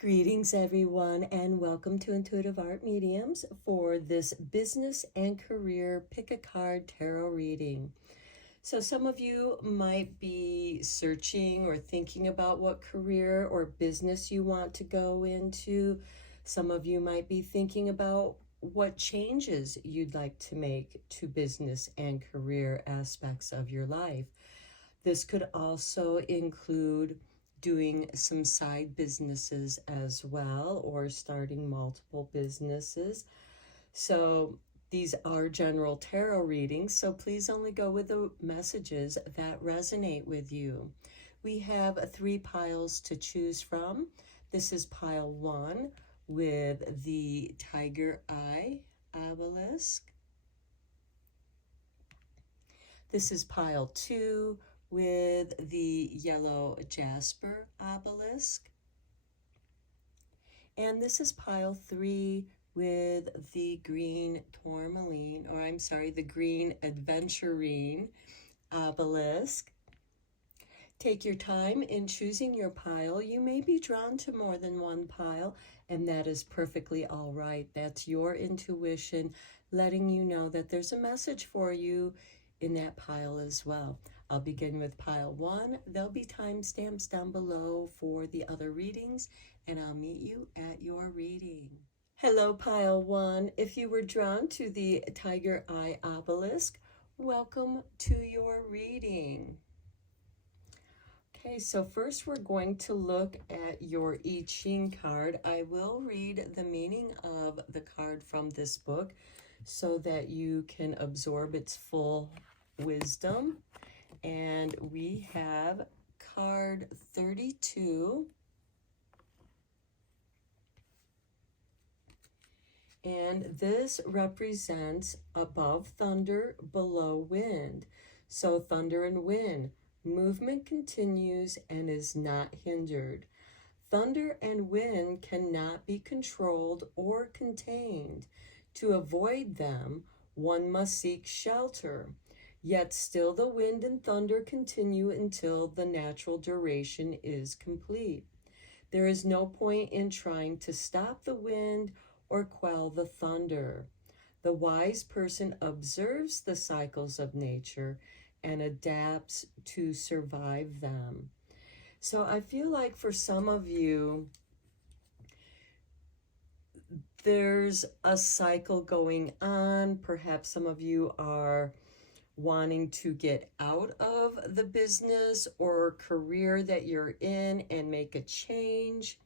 Greetings, everyone, and welcome to Intuitive Art Mediums for this business and career pick a card tarot reading. So some of you might be searching or thinking about what career or business you want to go into. Some of you might be thinking about what changes you'd like to make to business and career aspects of your life. This could also include doing some side businesses as well, or starting multiple businesses. So these are general tarot readings, so please only go with the messages that resonate with you. We have 3 piles to choose from. This is pile 1 with the tiger eye obelisk. This is pile 2 with the yellow jasper obelisk. And this is pile 3 with the green tourmaline, the green aventurine obelisk. Take your time in choosing your pile. You may be drawn to more than one pile, and that is perfectly all right. That's your intuition letting you know that there's a message for you in that pile as well. I'll begin with pile 1. There'll be timestamps down below for the other readings, and I'll meet you at your reading. Hello, pile 1. If you were drawn to the tiger eye obelisk, welcome to your reading. Okay, so first we're going to look at your I Ching card. I will read the meaning of the card from this book so that you can absorb its full wisdom. And we have card 32. And this represents above thunder, below wind. So thunder and wind. Movement continues and is not hindered. Thunder and wind cannot be controlled or contained. To avoid them, one must seek shelter. Yet still the wind and thunder continue until the natural duration is complete. There is no point in trying to stop the wind or quell the thunder. The wise person observes the cycles of nature and adapts to survive them. So I feel like for some of you, there's a cycle going on. Perhaps some of you are wanting to get out of the business or career that you're in and make a change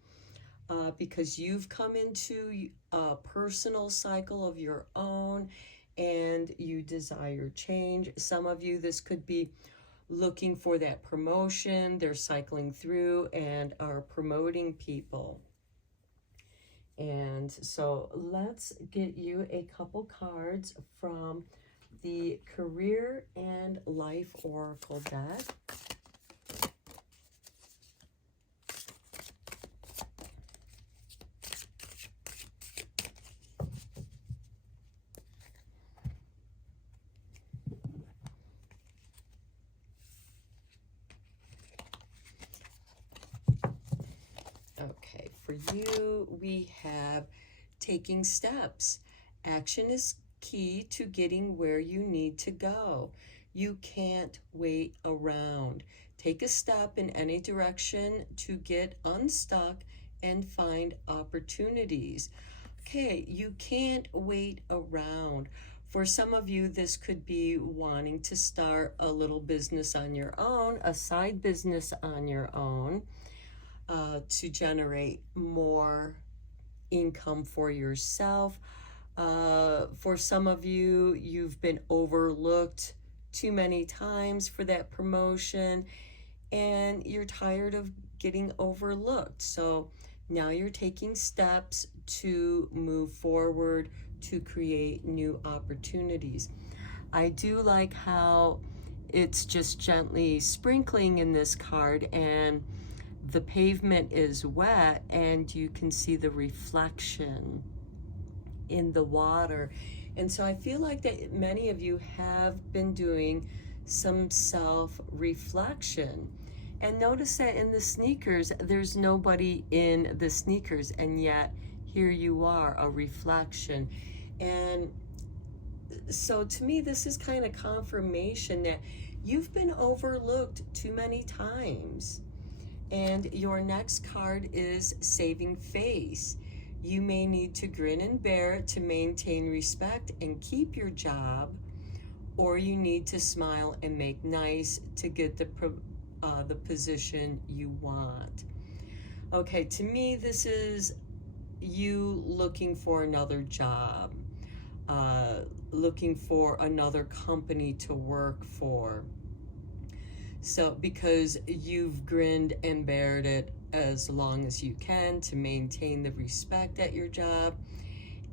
because you've come into a personal cycle of your own and you desire change. Some of you, this could be looking for that promotion. They're cycling through and are promoting people. And so let's get you a couple cards from the Career and Life Oracle deck. Okay, for you, we have taking steps. Action is key to getting where you need to go. You can't wait around. Take a step in any direction to get unstuck and find opportunities. Okay, you can't wait around. For some of you, this could be wanting to start a little business on your own, a side business on your own, to generate more income for yourself. For some of you, you've been overlooked too many times for that promotion and you're tired of getting overlooked. So now you're taking steps to move forward to create new opportunities. I do like how it's just gently sprinkling in this card and the pavement is wet and you can see the reflection in the water. And so I feel like that many of you have been doing some self-reflection And notice that in the sneakers, there's nobody in the sneakers, and yet here you are, a reflection. And so to me, this is kind of confirmation that you've been overlooked too many times. And your next card is saving face. You may need to grin and bear it to maintain respect and keep your job, or you need to smile and make nice to get the position you want. Okay, to me, this is you looking for another job, looking for another company to work for. So because you've grinned and bared it as long as you can to maintain the respect at your job,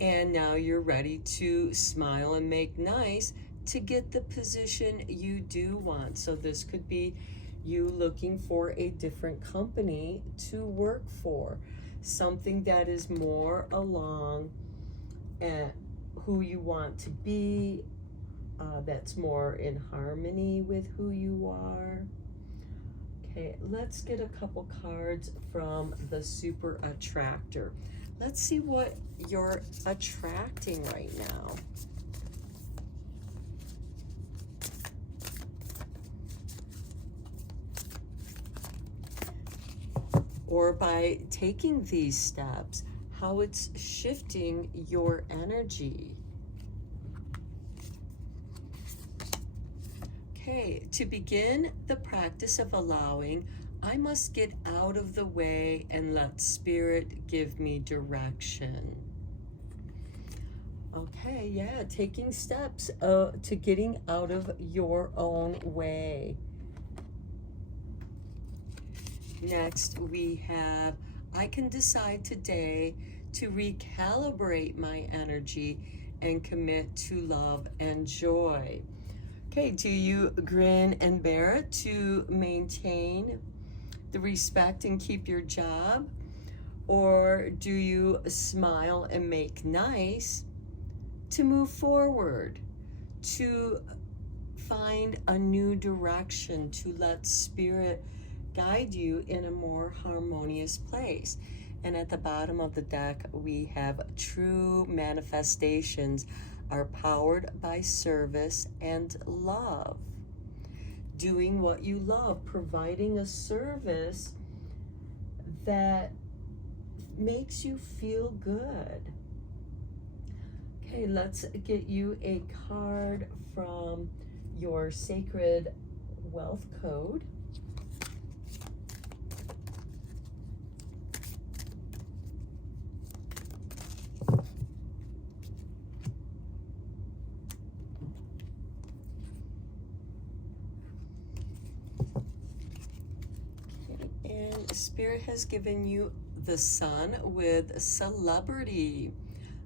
and now you're ready to smile and make nice to get the position you do want. So this could be you looking for a different company to work for, something that is more along who you want to be, that's more in harmony with who you are. Okay, let's get a couple cards from the Super Attractor. Let's see what you're attracting right now. Or by taking these steps, how it's shifting your energy. Okay, to begin the practice of allowing, I must get out of the way and let Spirit give me direction. Okay, yeah, taking steps to getting out of your own way. Next, we have, I can decide today to recalibrate my energy and commit to love and joy. Okay, do you grin and bear it to maintain the respect and keep your job? Or do you smile and make nice to move forward, to find a new direction, to let Spirit guide you in a more harmonious place? And at the bottom of the deck, we have true manifestations are powered by service and love. Doing what you love, providing a service that makes you feel good. Okay, let's get you a card from your Sacred Wealth Code. Spirit has given you the Sun with celebrity.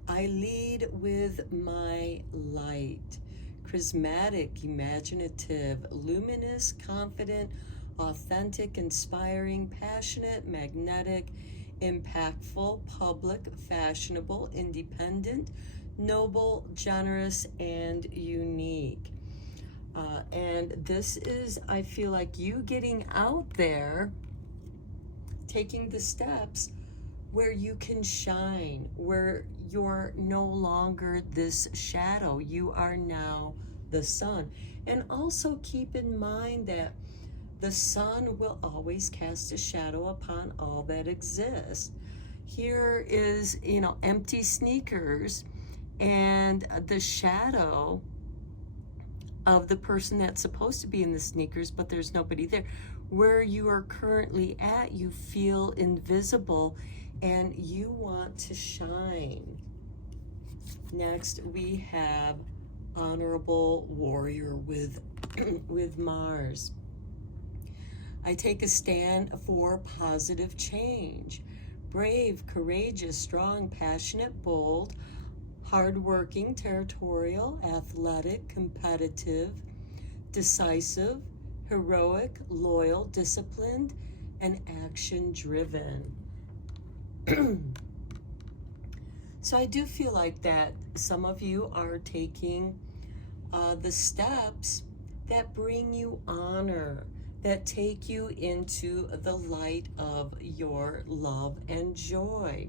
I lead with my light. Charismatic, imaginative, luminous, confident, authentic, inspiring, passionate, magnetic, impactful, public, fashionable, independent, noble, generous, and unique. And this is, I feel like, you getting out there, taking the steps where you can shine, where you're no longer this shadow. You are now the sun. And also keep in mind that the sun will always cast a shadow upon all that exists. Here is, empty sneakers and the shadow of the person that's supposed to be in the sneakers, but there's nobody there. Where you are currently at, you feel invisible and you want to shine. Next, we have Honorable Warrior with, with Mars. I take a stand for positive change. Brave, courageous, strong, passionate, bold, hardworking, territorial, athletic, competitive, decisive, heroic, loyal, disciplined, and action-driven. So I do feel like that some of you are taking the steps that bring you honor, that take you into the light of your love and joy,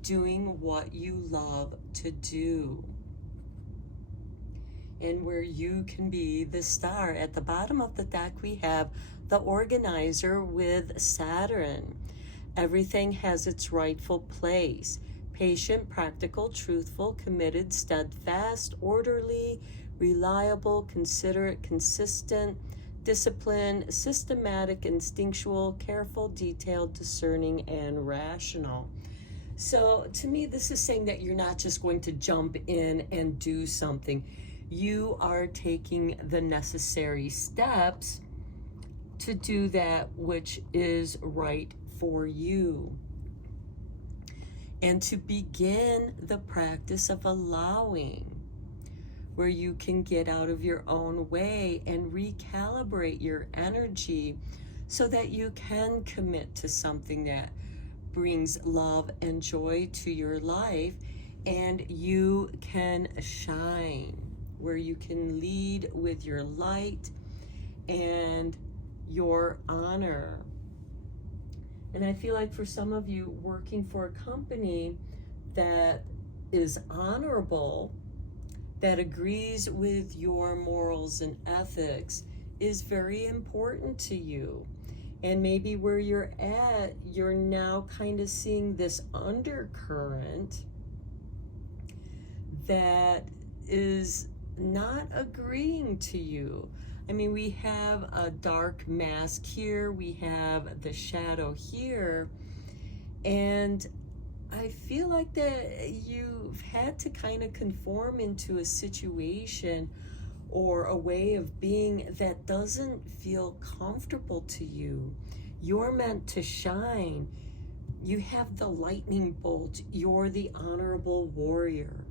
doing what you love to do, and where you can be the star. At the bottom of the deck, we have the organizer with Saturn. Everything has its rightful place. Patient, practical, truthful, committed, steadfast, orderly, reliable, considerate, consistent, disciplined, systematic, instinctual, careful, detailed, discerning, and rational. So to me, this is saying that you're not just going to jump in and do something. You are taking the necessary steps to do that which is right for you, and to begin the practice of allowing, where you can get out of your own way and recalibrate your energy so that you can commit to something that brings love and joy to your life, and you can shine, where you can lead with your light and your honor. And I feel like for some of you, working for a company that is honorable, that agrees with your morals and ethics, is very important to you. And maybe where you're at, you're now kind of seeing this undercurrent that is not agreeing to you. I mean, we have a dark mask here, we have the shadow here, and I feel like that you've had to kind of conform into a situation or a way of being that doesn't feel comfortable to you. You're meant to shine. You have the lightning bolt. You're the honorable warrior.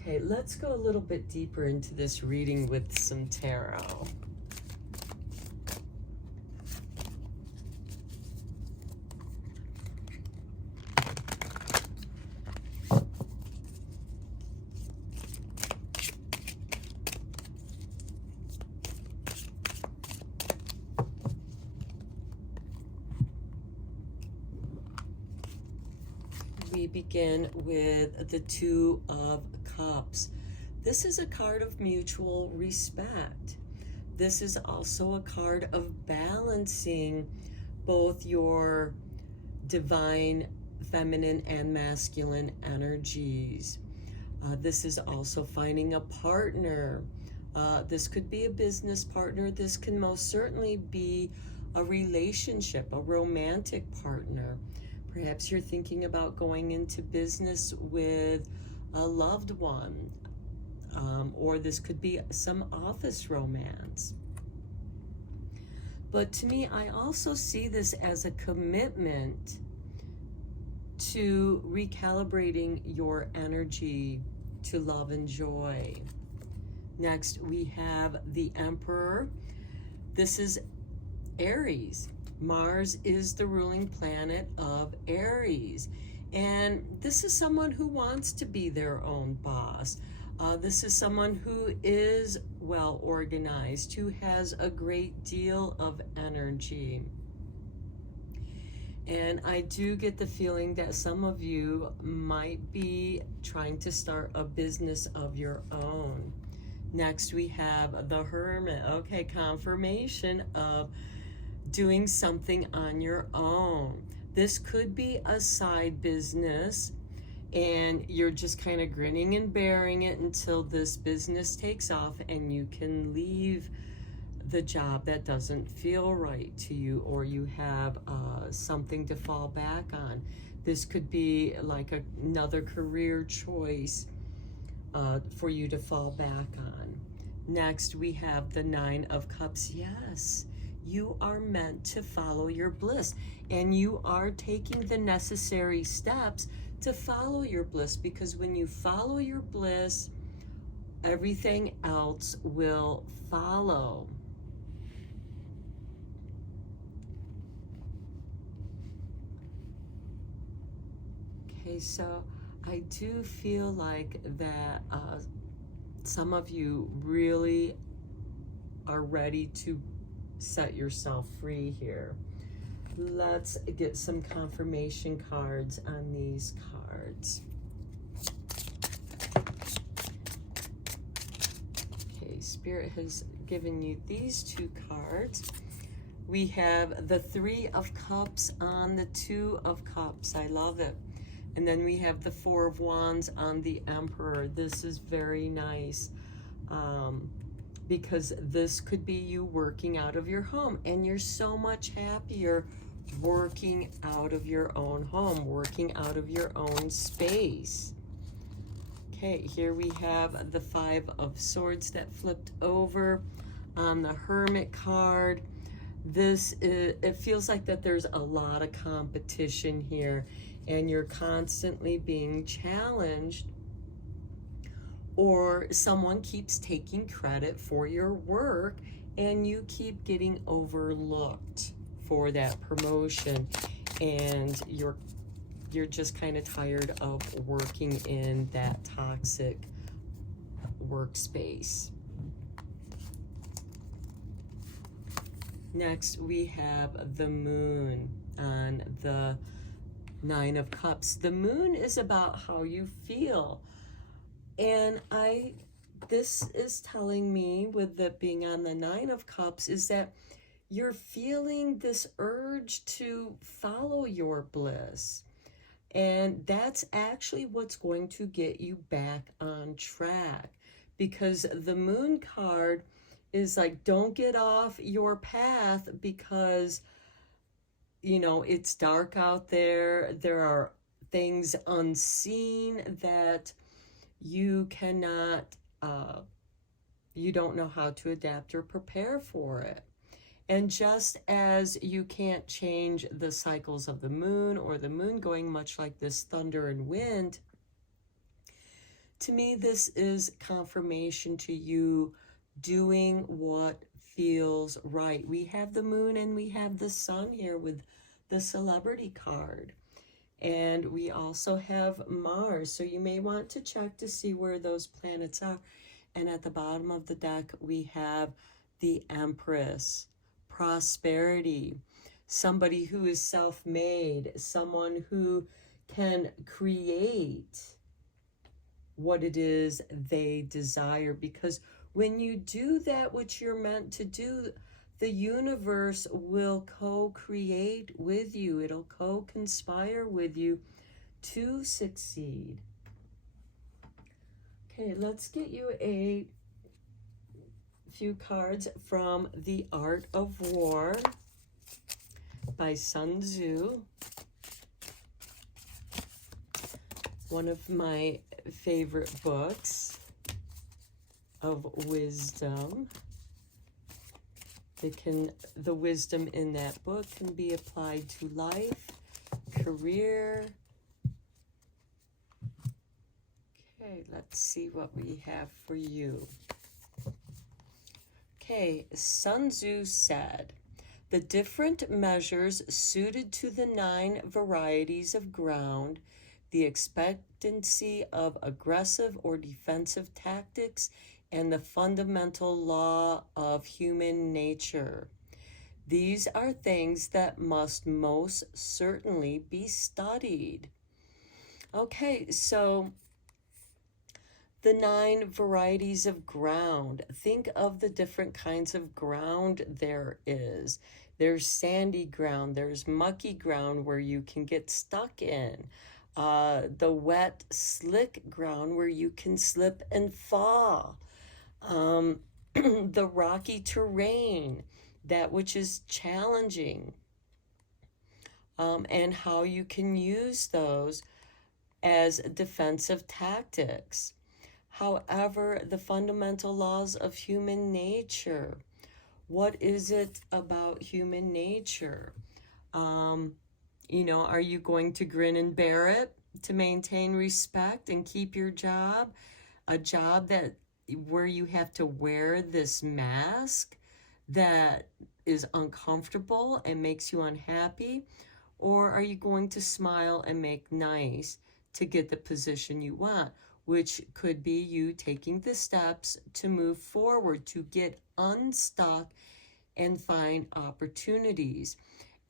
Okay, let's go a little bit deeper into this reading with some tarot. We begin with the Two of Cups. This is a card of mutual respect. This is also a card of balancing both your divine feminine and masculine energies. This is also finding a partner. This could be a business partner. This can most certainly be a relationship, a romantic partner. Perhaps you're thinking about going into business with a loved one, or this could be some office romance. But to me, I also see this as a commitment to recalibrating your energy to love and joy. Next, we have the Emperor. This is Aries. Mars is the ruling planet of Aries. And this is someone who wants to be their own boss. This is someone who is well organized, who has a great deal of energy. And I do get the feeling that some of you might be trying to start a business of your own. Next, we have the Hermit. Okay, confirmation of doing something on your own. This could be a side business, and you're just kind of grinning and bearing it until this business takes off and you can leave the job that doesn't feel right to you, or you have something to fall back on. This could be like another career choice for you to fall back on. Next, we have the Nine of Cups. Yes, you are meant to follow your bliss, and you are taking the necessary steps to follow your bliss, because when you follow your bliss, everything else will follow. Okay, so I do feel like that some of you really are ready to set yourself free here. Let's get some confirmation cards on these cards. Okay, Spirit has given you these two cards. We have the Three of Cups on the Two of Cups. I love it. And then we have the Four of Wands on the Emperor. This is very nice because this could be you working out of your home, and you're so much happier working out of your own home, working out of your own space. Okay, here we have the Five of Swords that flipped over on the Hermit card. This is, it feels like that there's a lot of competition here, and you're constantly being challenged, or someone keeps taking credit for your work and you keep getting overlooked for that promotion, and you're just kind of tired of working in that toxic workspace. Next, we have the Moon on the Nine of Cups. The Moon is about how you feel. And this is telling me, with it being on the Nine of Cups, is that you're feeling this urge to follow your bliss. And that's actually what's going to get you back on track, because the Moon card is like, don't get off your path because, you know, it's dark out there. There are things unseen that you cannot, you don't know how to adapt or prepare for it. And just as you can't change the cycles of the moon, or the moon going much like this thunder and wind, to me, this is confirmation to you doing what feels right. We have the moon and we have the sun here with the celebrity card. And we also have Mars. So you may want to check to see where those planets are. And at the bottom of the deck, we have the Empress. Prosperity, somebody who is self-made, someone who can create what it is they desire, because when you do that which you're meant to do, the universe will co-create with you. It'll co-conspire with you to succeed. Okay, let's get you a few cards from The Art of War by Sun Tzu. One of my favorite books of wisdom. The wisdom in that book can be applied to life, career. Okay, let's see what we have for you. Okay, Sun Tzu said, the different measures suited to the 9 varieties of ground, the expectancy of aggressive or defensive tactics, and the fundamental law of human nature. These are things that must most certainly be studied. Okay, so the 9 varieties of ground. Think of the different kinds of ground there is. There's sandy ground, there's mucky ground where you can get stuck in. The wet, slick ground where you can slip and fall. The rocky terrain, that which is challenging. And how you can use those as defensive tactics. However, the fundamental laws of human nature. What is it about human nature? You know, are you going to grin and bear it to maintain respect and keep your job? A job where you have to wear this mask that is uncomfortable and makes you unhappy? Or are you going to smile and make nice to get the position you want, which could be you taking the steps to move forward, to get unstuck and find opportunities.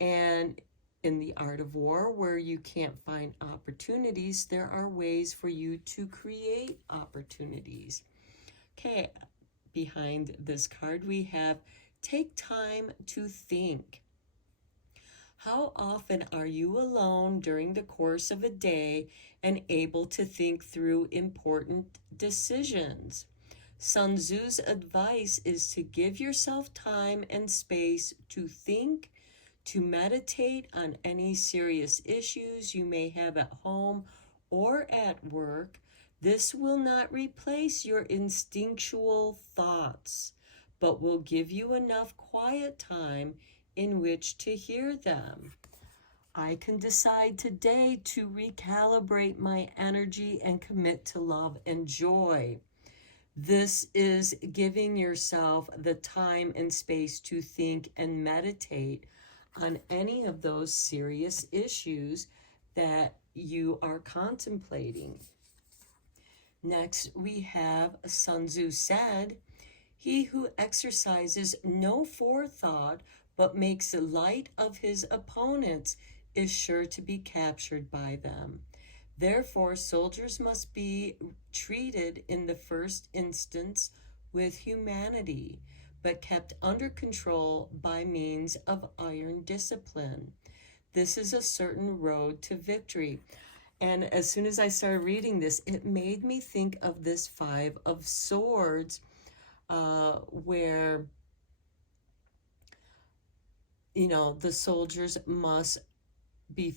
And in the art of war, where you can't find opportunities, there are ways for you to create opportunities. Okay, behind this card, we have take time to think. How often are you alone during the course of a day and able to think through important decisions? Sun Tzu's advice is to give yourself time and space to think, to meditate on any serious issues you may have at home or at work. This will not replace your instinctual thoughts, but will give you enough quiet time in which to hear them. I can decide today to recalibrate my energy and commit to love and joy. This is giving yourself the time and space to think and meditate on any of those serious issues that you are contemplating. Next, we have Sun Tzu said, "He who exercises no forethought but makes light of his opponents is sure to be captured by them. Therefore, soldiers must be treated in the first instance with humanity, but kept under control by means of iron discipline. This is a certain road to victory." And as soon as I started reading this, it made me think of this Five of Swords, where, the soldiers must be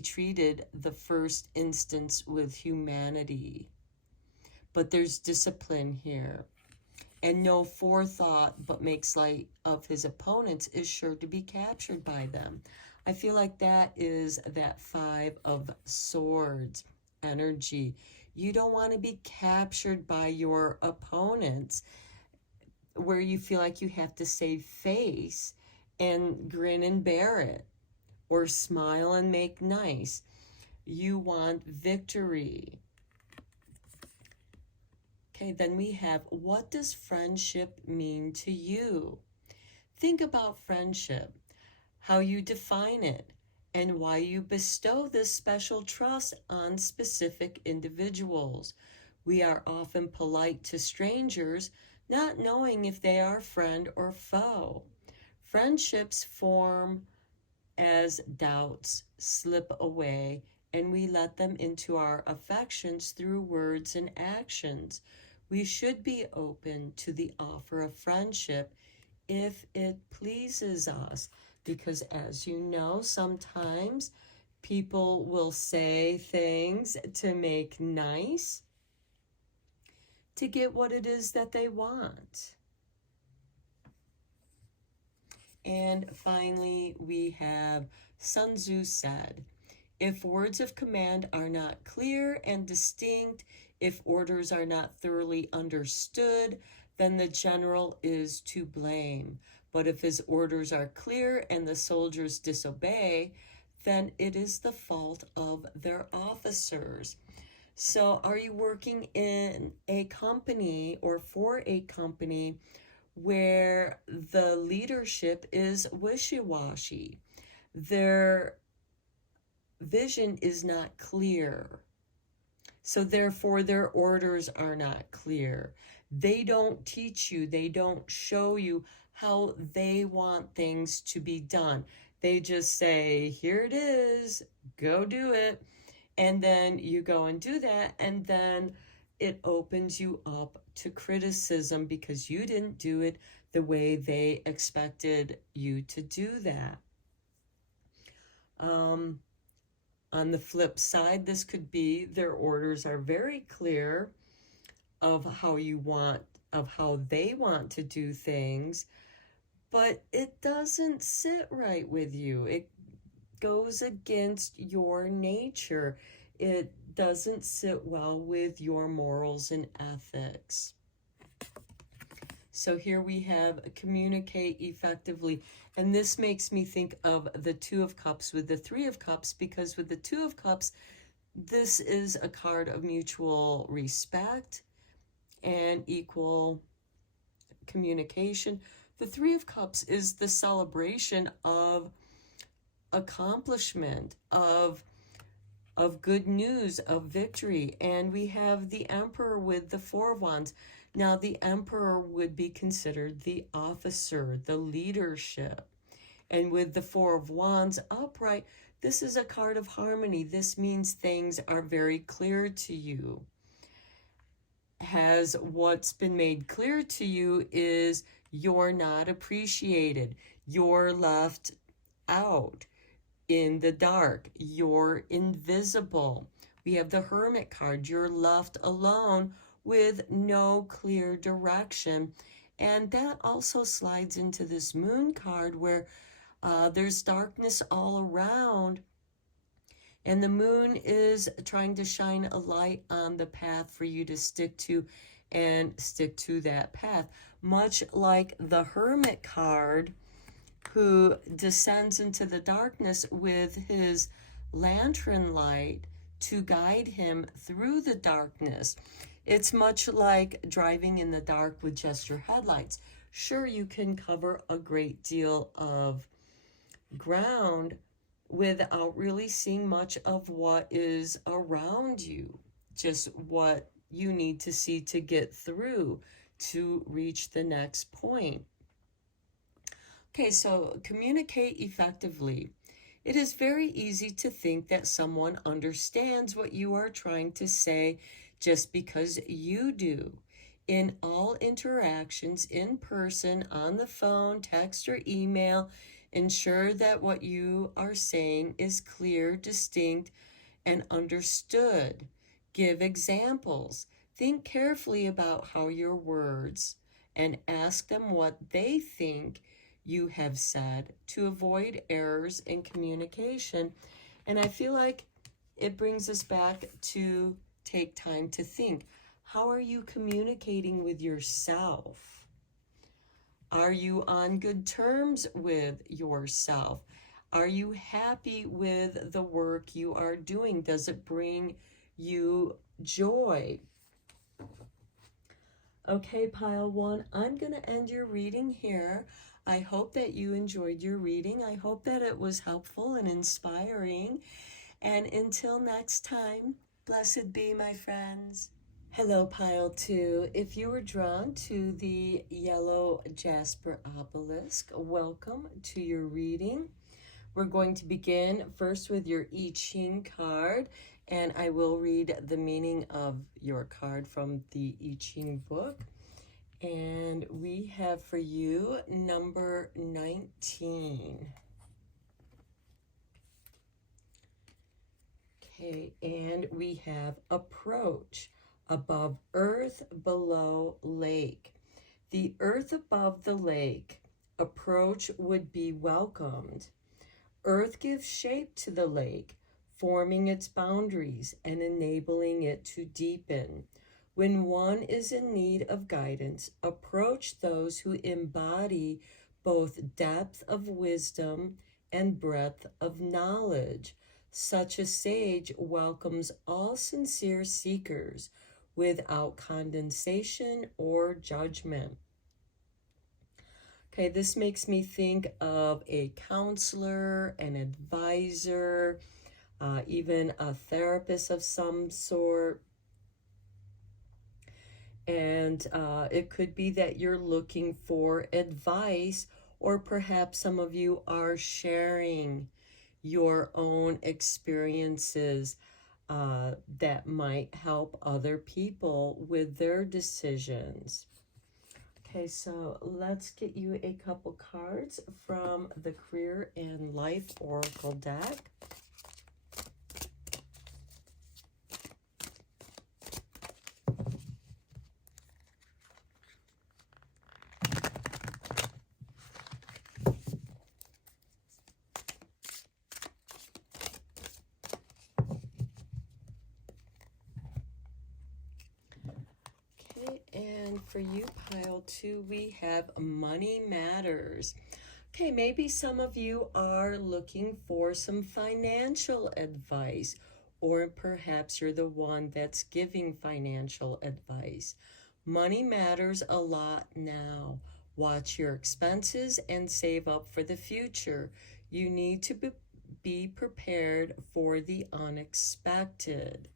treated the first instance with humanity. But there's discipline here. And no forethought but makes light of his opponents is sure to be captured by them. I feel like that is that Five of Swords energy. You don't want to be captured by your opponents, where you feel like you have to save face and grin and bear it, or smile and make nice. You want victory. Okay, then we have, what does friendship mean to you? Think about friendship, how you define it, and why you bestow this special trust on specific individuals. We are often polite to strangers, not knowing if they are friend or foe. Friendships form as doubts slip away, and we let them into our affections through words and actions. We should be open to the offer of friendship if it pleases us, because as you know, sometimes people will say things to make nice, to get what it is that they want. And finally, we have Sun Tzu said, "If words of command are not clear and distinct, if orders are not thoroughly understood, then the general is to blame. But if his orders are clear and the soldiers disobey, then it is the fault of their officers." So are you working in a company or for a company where the leadership is wishy-washy? Their vision is not clear. So therefore their orders are not clear. They don't teach you, they don't show you how they want things to be done. They just say, here it is, go do it. And then you go and do that, and then it opens you up to criticism because you didn't do it the way they expected you to do that. On the flip side, this could be their orders are very clear of how they want to do things, but it doesn't sit right with you. It goes against your nature. It doesn't sit well with your morals and ethics. So here we have communicate effectively. And this makes me think of the Two of Cups with the Three of Cups, because with the Two of Cups, this is a card of mutual respect and equal communication. The Three of Cups is the celebration of accomplishment, of good news, of victory. And we have the Emperor with the Four of Wands. Now, the Emperor would be considered the officer, the leadership. And with the Four of Wands upright, this is a card of harmony. This means things are very clear to you. Has what's been made clear to you is you're not appreciated. You're left out in the dark. You're invisible. We have the Hermit card. You're left alone with no clear direction. And that also slides into this Moon card where there's darkness all around. And the Moon is trying to shine a light on the path for you to stick to and stick to that path. Much like the Hermit card, who descends into the darkness with his lantern light to guide him through the darkness. It's much like driving in the dark with just your headlights. Sure, you can cover a great deal of ground without really seeing much of what is around you, just what you need to see to get through to reach the next point. Okay, so communicate effectively. It is very easy to think that someone understands what you are trying to say just because you do. In all interactions, in person, on the phone, text, or email, ensure that what you are saying is clear, distinct, and understood. Give examples. Think carefully about how your words and ask them what they think you have said to avoid errors in communication. And I feel like it brings us back to take time to think. How are you communicating with yourself? Are you on good terms with yourself? Are you happy with the work you are doing? Does it bring you joy? Okay, pile one, I'm going to end your reading here. I hope that you enjoyed your reading. I hope that it was helpful and inspiring. And until next time, blessed be, my friends. Hello, pile two. If you were drawn to the yellow jasper obelisk, welcome to your reading. We're going to begin first with your I Ching card, and I will read the meaning of your card from the I Ching book. And we have for you number 19. Okay, and we have approach. Above earth, below lake. The earth above the lake. Approach would be welcomed. Earth gives shape to the lake, forming its boundaries and enabling it to deepen. When one is in need of guidance, approach those who embody both depth of wisdom and breadth of knowledge. Such a sage welcomes all sincere seekers without condensation or judgment. Okay, this makes me think of a counselor, an advisor, even a therapist of some sort. And it could be that you're looking for advice, or perhaps some of you are sharing your own experiences that might help other people with their decisions. Okay, so let's get you a couple cards from the Career and Life Oracle deck. And for you, pile 2, we have money matters. Okay, maybe some of you are looking for some financial advice, or perhaps you're the one that's giving financial advice. Money matters a lot now. Watch your expenses and save up for the future. You need to be prepared for the unexpected.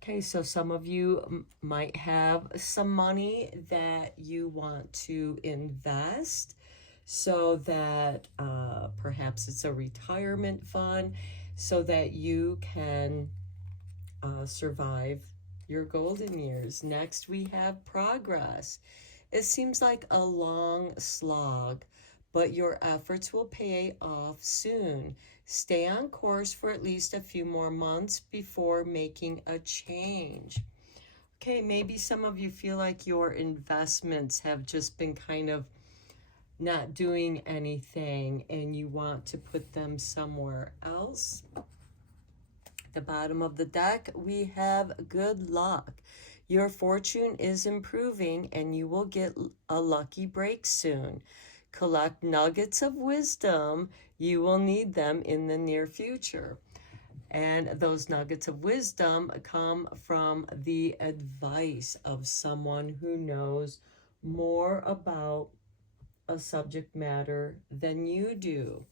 Okay, so some of you might have some money that you want to invest so that perhaps it's a retirement fund so that you can survive your golden years. Next, we have progress. It seems like a long slog, but your efforts will pay off soon. Stay on course for at least a few more months before making a change. Okay, maybe some of you feel like your investments have just been kind of not doing anything and you want to put them somewhere else. At the bottom of the deck, we have good luck. Your fortune is improving and you will get a lucky break soon. Collect nuggets of wisdom. You will need them in the near future. And those nuggets of wisdom come from the advice of someone who knows more about a subject matter than you do.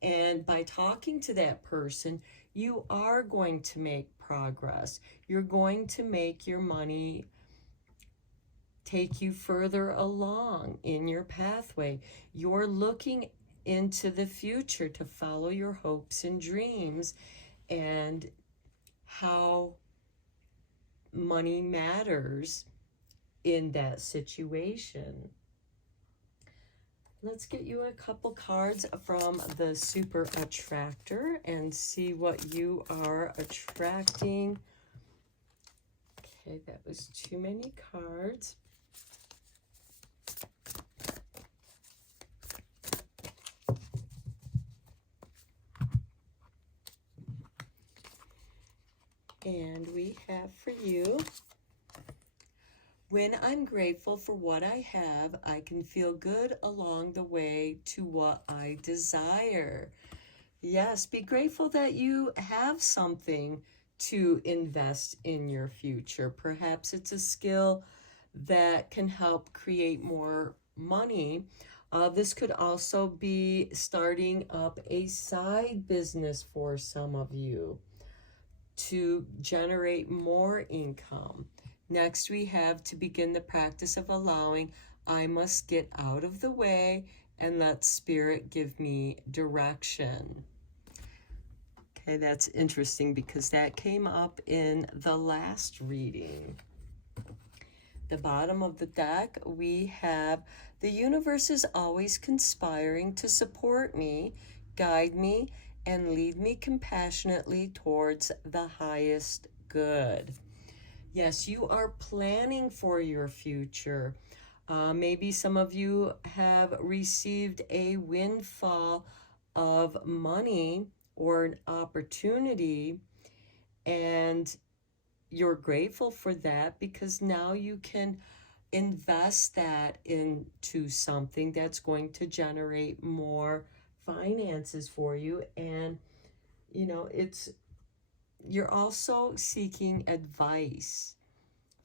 And by talking to that person, you are going to make progress. You're going to make your money take you further along in your pathway. You're looking into the future to follow your hopes and dreams and how money matters in that situation. Let's get you a couple cards from the Super Attractor and see what you are attracting. Okay, that was too many cards. And we have for you, when I'm grateful for what I have, I can feel good along the way to what I desire. Yes, be grateful that you have something to invest in your future. Perhaps it's a skill that can help create more money. This could also be starting up a side business for some of you to generate more income. Next, we have to begin the practice of allowing. I must get out of the way and let Spirit give me direction. Okay, that's interesting because that came up in the last reading. The bottom of the deck, we have the universe is always conspiring to support me, guide me, and lead me compassionately towards the highest good. Yes, you are planning for your future. Maybe some of you have received a windfall of money or an opportunity, and you're grateful for that because now you can invest that into something that's going to generate more finances for you. And you know, you're also seeking advice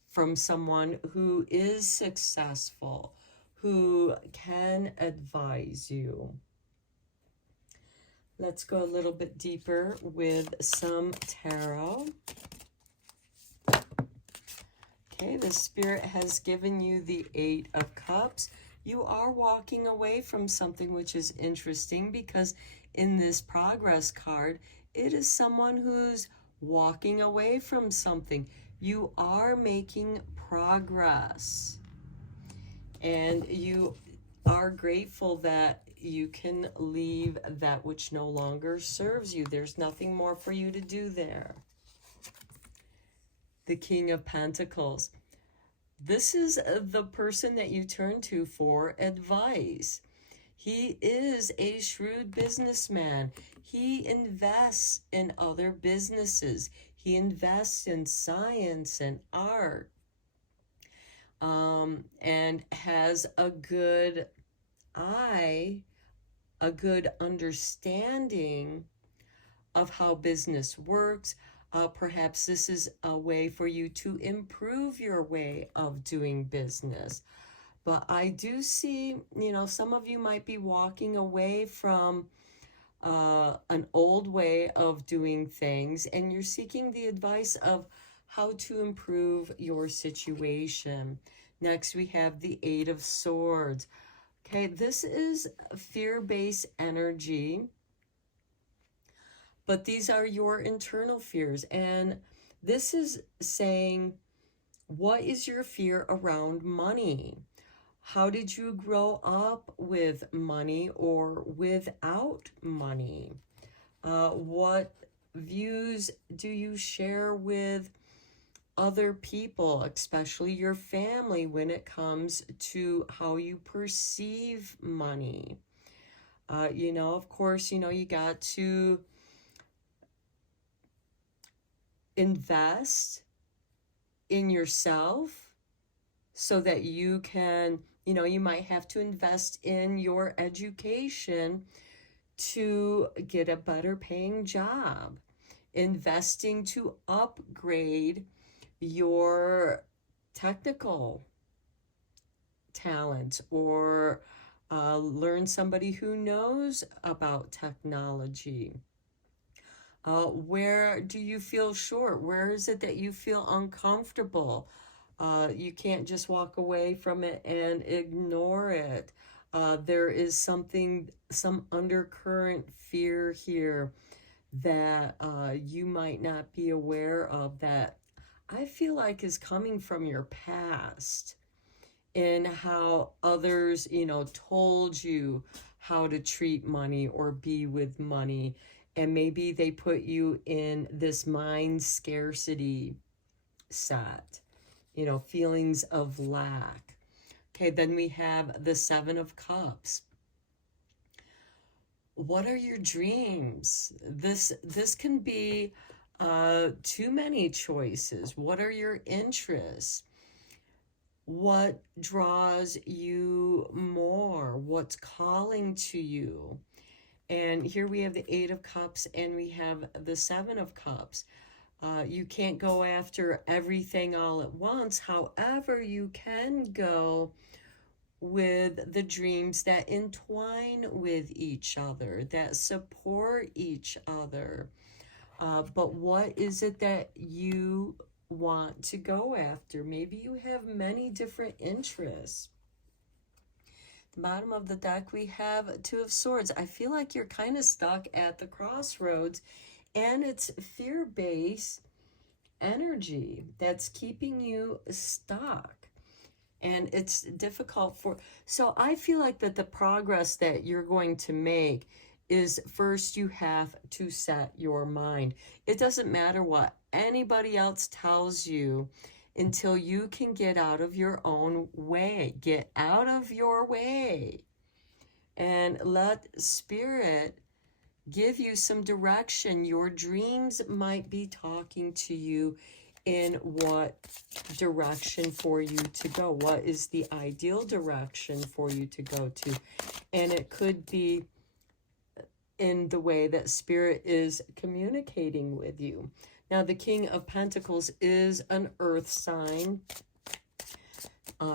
from someone who is successful, who can advise you. Let's go a little bit deeper with some tarot. Okay, the Spirit has given you the 8 of Cups. You are walking away from something, which is interesting because in this progress card, it is someone who's walking away from something. You are making progress. And you are grateful that you can leave that which no longer serves you. There's nothing more for you to do there. The King of Pentacles. This is the person that you turn to for advice. He is a shrewd businessman. He invests in other businesses. He invests in science and art. and has a good eye, a good understanding of how business works. Perhaps this is a way for you to improve your way of doing business. But I do see, some of you might be walking away from an old way of doing things, and you're seeking the advice of how to improve your situation. Next, we have the Eight of Swords. Okay, this is fear-based energy, but these are your internal fears. And this is saying, what is your fear around money? How did you grow up with money or without money? What views do you share with other people, especially your family, when it comes to how you perceive money? Of course, you got to invest in yourself so that you can, you might have to invest in your education to get a better paying job, investing to upgrade your technical talent, or learn somebody who knows about technology. Where do you feel short? Where is it that you feel uncomfortable? You can't just walk away from it and ignore it. There is some undercurrent fear here that you might not be aware of, that I feel like is coming from your past, in how others, told you how to treat money or be with money. And maybe they put you in this mind scarcity set, feelings of lack. Okay, then we have the Seven of Cups. What are your dreams? This can be too many choices. What are your interests? What draws you more? What's calling to you? And here we have the Eight of Cups and we have the Seven of Cups. You can't go after everything all at once. However, you can go with the dreams that entwine with each other, that support each other. But what is it that you want to go after? Maybe you have many different interests. The bottom of the deck, we have Two of Swords. I feel like you're kind of stuck at the crossroads, and it's fear-based energy that's keeping you stuck. And it's difficult so I feel like that the progress that you're going to make is, first you have to set your mind. It doesn't matter what anybody else tells you until you can get out of your own way. Get out of your way and let Spirit give you some direction. Your dreams might be talking to you in what direction for you to go. What is the ideal direction for you to go to? And it could be in the way that Spirit is communicating with you. Now, the King of Pentacles is an earth sign.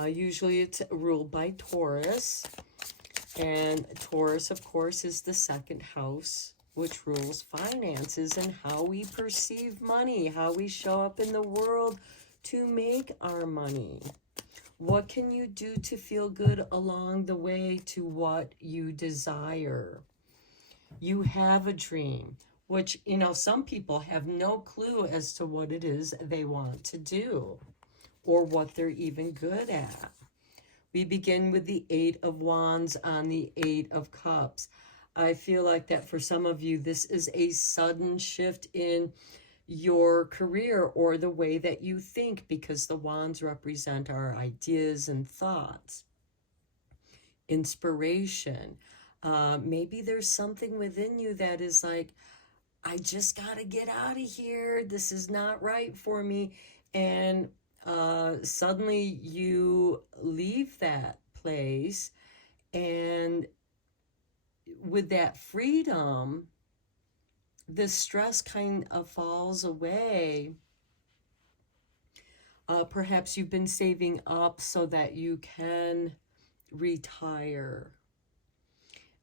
Usually it's ruled by Taurus. And Taurus, of course, is the second house, which rules finances and how we perceive money, how we show up in the world to make our money. What can you do to feel good along the way to what you desire? You have a dream, which, some people have no clue as to what it is they want to do or what they're even good at. We begin with the Eight of Wands on the Eight of Cups. I feel like that for some of you, this is a sudden shift in your career or the way that you think, because the wands represent our ideas and thoughts. Inspiration. Maybe there's something within you that is like, I just got to get out of here. This is not right for me. And suddenly you leave that place, and with that freedom, the stress kind of falls away. Perhaps you've been saving up so that you can retire.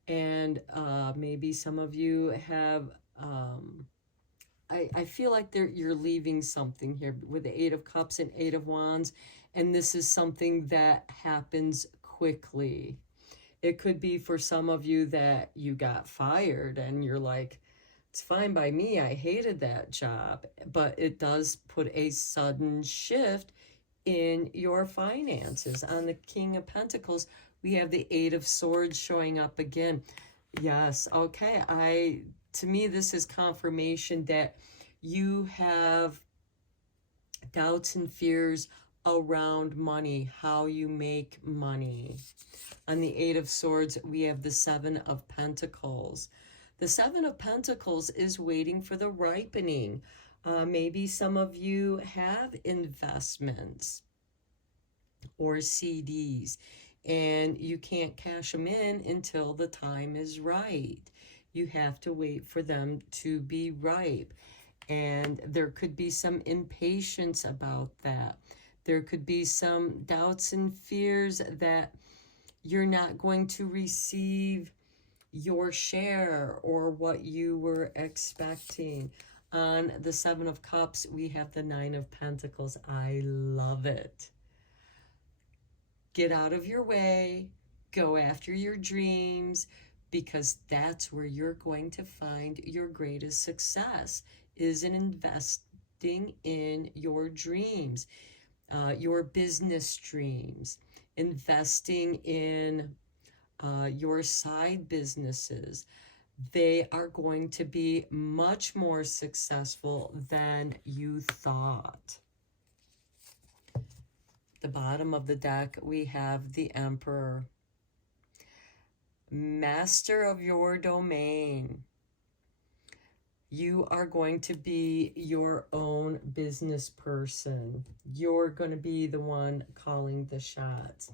And maybe some of you have, I feel like you're leaving something here with the Eight of Cups and Eight of Wands. And this is something that happens quickly. It could be for some of you that you got fired and you're like, it's fine by me, I hated that job. But it does put a sudden shift in your finances. On the King of Pentacles, we have the Eight of Swords showing up again. Yes, okay. To me, this is confirmation that you have doubts and fears around money, how you make money. On the Eight of Swords, we have the Seven of Pentacles. The Seven of Pentacles is waiting for the ripening. Maybe some of you have investments or CDs, and you can't cash them in until the time is right. You have to wait for them to be ripe. And there could be some impatience about that. There could be some doubts and fears that you're not going to receive your share or what you were expecting. On the Seven of Cups, we have the Nine of Pentacles. I love it. Get out of your way. Go after your dreams, because that's where you're going to find your greatest success, is in investing in your dreams, your business dreams, investing in your side businesses. They are going to be much more successful than you thought. The bottom of the deck, we have the Emperor. Master of your domain. You are going to be your own business person. You're going to be the one calling the shots.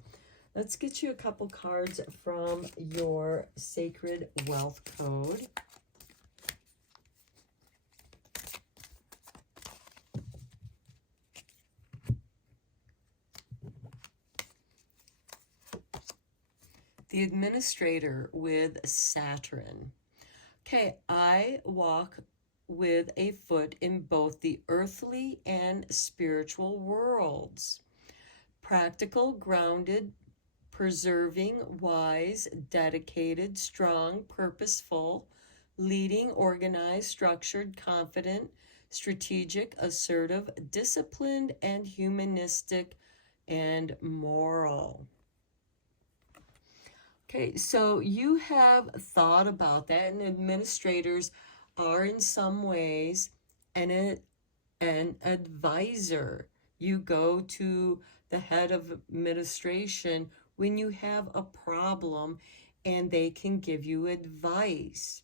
Let's get you a couple cards from your Sacred Wealth Code. The Administrator with Saturn. Okay, I walk with a foot in both the earthly and spiritual worlds. Practical, grounded, preserving, wise, dedicated, strong, purposeful, leading, organized, structured, confident, strategic, assertive, disciplined, and humanistic, and moral. Okay, so you have thought about that, and administrators are in some ways an advisor. You go to the head of administration when you have a problem, and they can give you advice.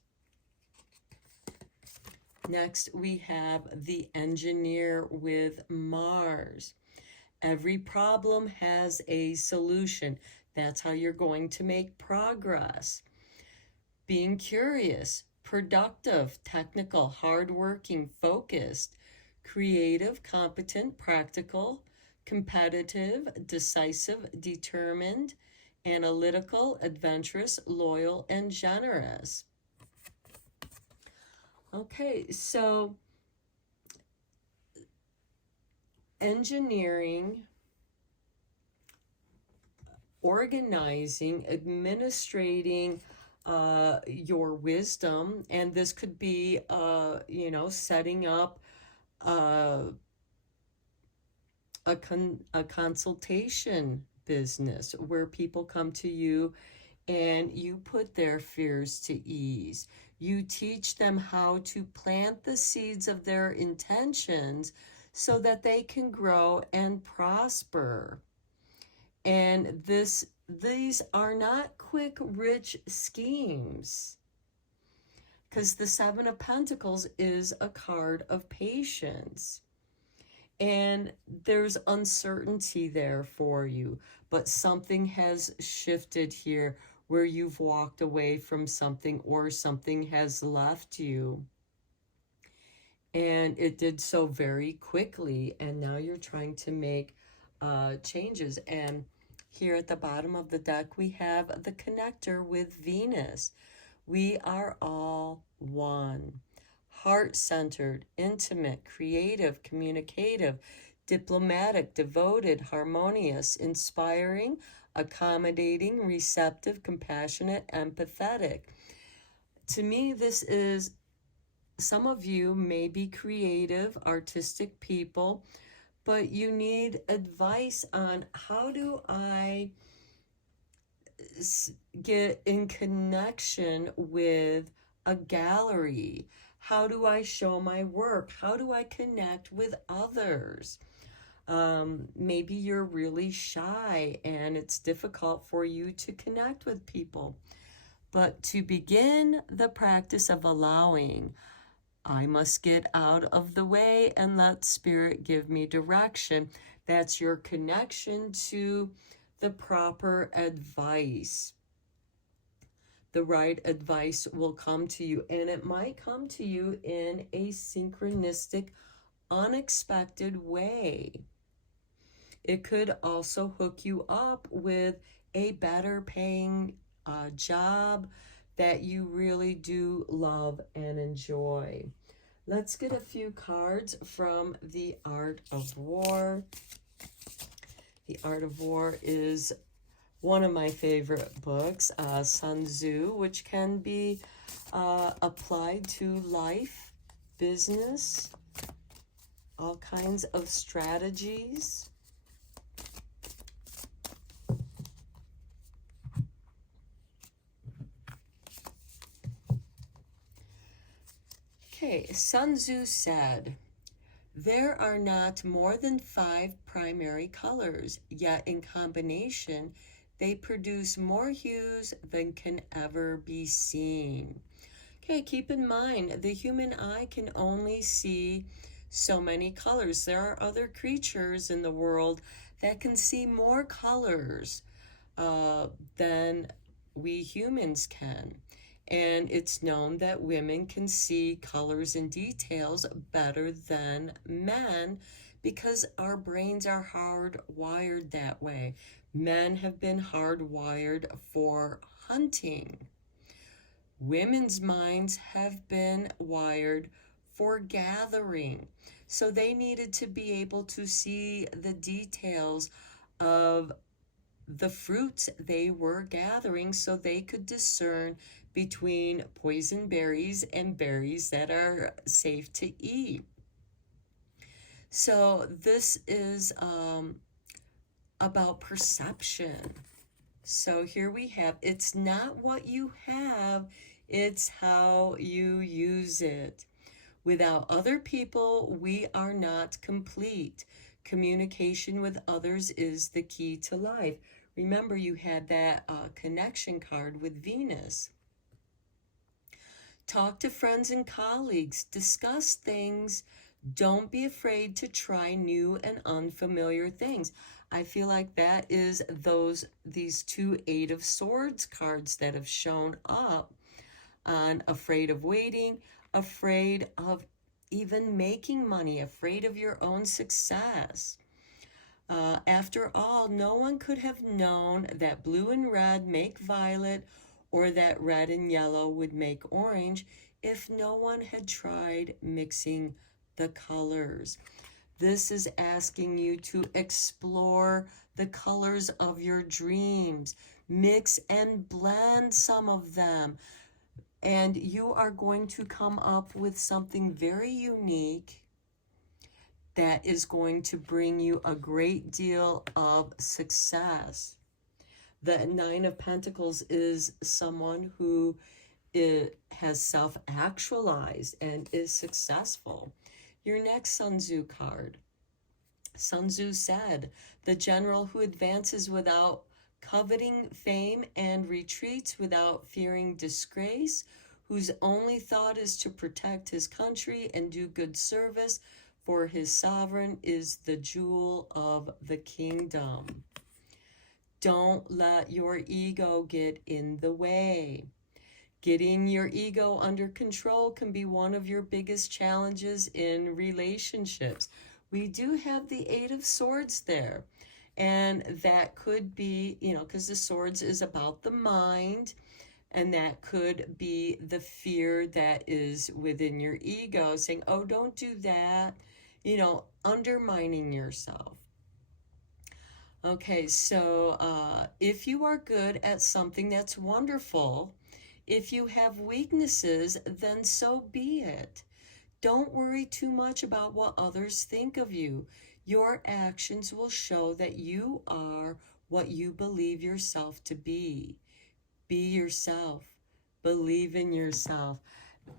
Next, we have the Engineer with Mars. Every problem has a solution. That's how you're going to make progress. Being curious, productive, technical, hardworking, focused, creative, competent, practical, competitive, decisive, determined, analytical, adventurous, loyal, and generous. Okay, so engineering, organizing, administrating your wisdom, and this could be, setting up a consultation business where people come to you and you put their fears to ease. You teach them how to plant the seeds of their intentions so that they can grow and prosper. And these are not quick, rich schemes, because the Seven of Pentacles is a card of patience. and there's uncertainty there for you, but something has shifted here where you've walked away from something or something has left you. And it did so very quickly, and now you're trying to make changes. And here at the bottom of the deck, we have the connector with Venus. We are all one. Heart-centered, intimate, creative, communicative, diplomatic, devoted, harmonious, inspiring, accommodating, receptive, compassionate, empathetic. To me, this is, some of you may be creative, artistic people, but you need advice on how do I get in connection with a gallery? How do I show my work? How do I connect with others? Maybe you're really shy and it's difficult for you to connect with people. But to begin the practice of allowing, I must get out of the way and let Spirit give me direction. That's your connection to the proper advice. The right advice will come to you, and it might come to you in a synchronistic, unexpected way. It could also hook you up with a better paying job that you really do love and enjoy. Let's get a few cards from The Art of War. The Art of War is one of my favorite books, Sun Tzu, which can be applied to life, business, all kinds of strategies. Okay, Sun Tzu said, "There are not more than 5 primary colors, yet in combination they produce more hues than can ever be seen." Okay, keep in mind, the human eye can only see so many colors. There are other creatures in the world that can see more colors than we humans can. And it's known that women can see colors and details better than men because our brains are hardwired that way. Men have been hardwired for hunting. Women's minds have been wired for gathering. So they needed to be able to see the details of the fruits they were gathering so they could discern between poison berries and berries that are safe to eat. So this is about perception. So here we have, it's not what you have, it's how you use it. Without other people, we are not complete. Communication with others is the key to life. Remember, you had that connection card with Venus. Talk to friends and colleagues. Discuss things. Don't be afraid to try new and unfamiliar things. I feel like that is these 2 Eight of Swords cards that have shown up on afraid of waiting, afraid of even making money, afraid of your own success. After all, no one could have known that blue and red make violet or that red and yellow would make orange if no one had tried mixing the colors. This is asking you to explore the colors of your dreams. Mix and blend some of them. And you are going to come up with something very unique that is going to bring you a great deal of success. The Nine of Pentacles is someone who has self-actualized and is successful. Your next Sun Tzu card. Sun Tzu said, "The general who advances without coveting fame and retreats without fearing disgrace, whose only thought is to protect his country and do good service, for his sovereign is the jewel of the kingdom. Don't let your ego get in the way. Getting your ego under control can be one of your biggest challenges in relationships. We do have the Eight of Swords there. And that could be, because the swords is about the mind, and that could be the fear that is within your ego saying, oh, don't do that, undermining yourself. Okay, so if you are good at something, that's wonderful. If you have weaknesses, then so be it. Don't worry too much about what others think of you. Your actions will show that you are what you believe yourself to be. Be yourself. Believe in yourself.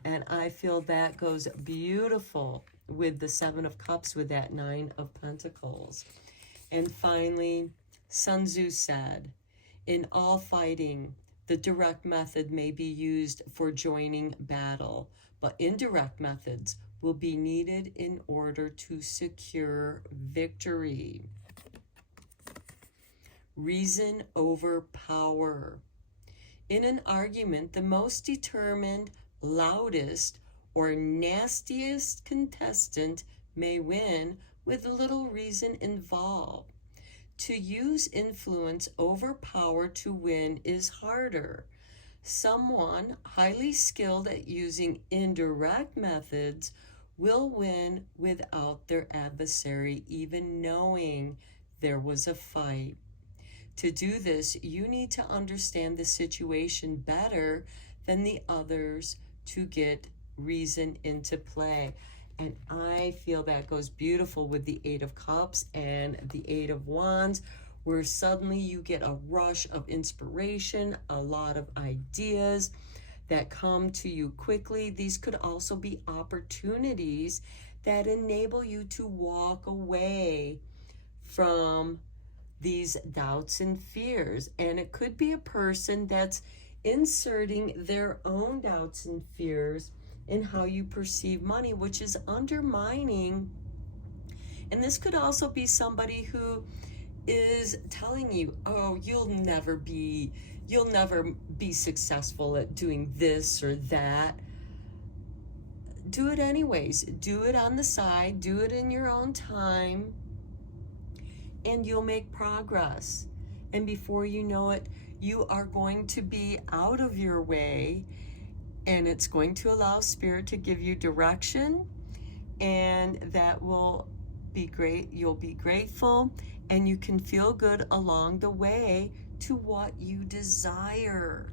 And I feel that goes beautiful with the Seven of Cups with that Nine of Pentacles. And finally, Sun Tzu said, in all fighting, the direct method may be used for joining battle, but indirect methods will be needed in order to secure victory. Reason over power. In an argument, the most determined, loudest, or nastiest contestant may win with little reason involved. To use influence over power to win is harder. Someone highly skilled at using indirect methods will win without their adversary even knowing there was a fight. To do this, you need to understand the situation better than the others to get reason into play. And I feel that goes beautiful with the Eight of Cups and the Eight of Wands, where suddenly you get a rush of inspiration, a lot of ideas that come to you quickly. These could also be opportunities that enable you to walk away from these doubts and fears. And it could be a person that's inserting their own doubts and fears in how you perceive money, which is undermining. And this could also be somebody who is telling you, oh, you'll never be successful at doing this or that. Do it anyways. Do it on the side. Do it in your own time. And you'll make progress. And before you know it, you are going to be out of your way, and it's going to allow Spirit to give you direction, and that will be great. You'll be grateful, and you can feel good along the way to what you desire.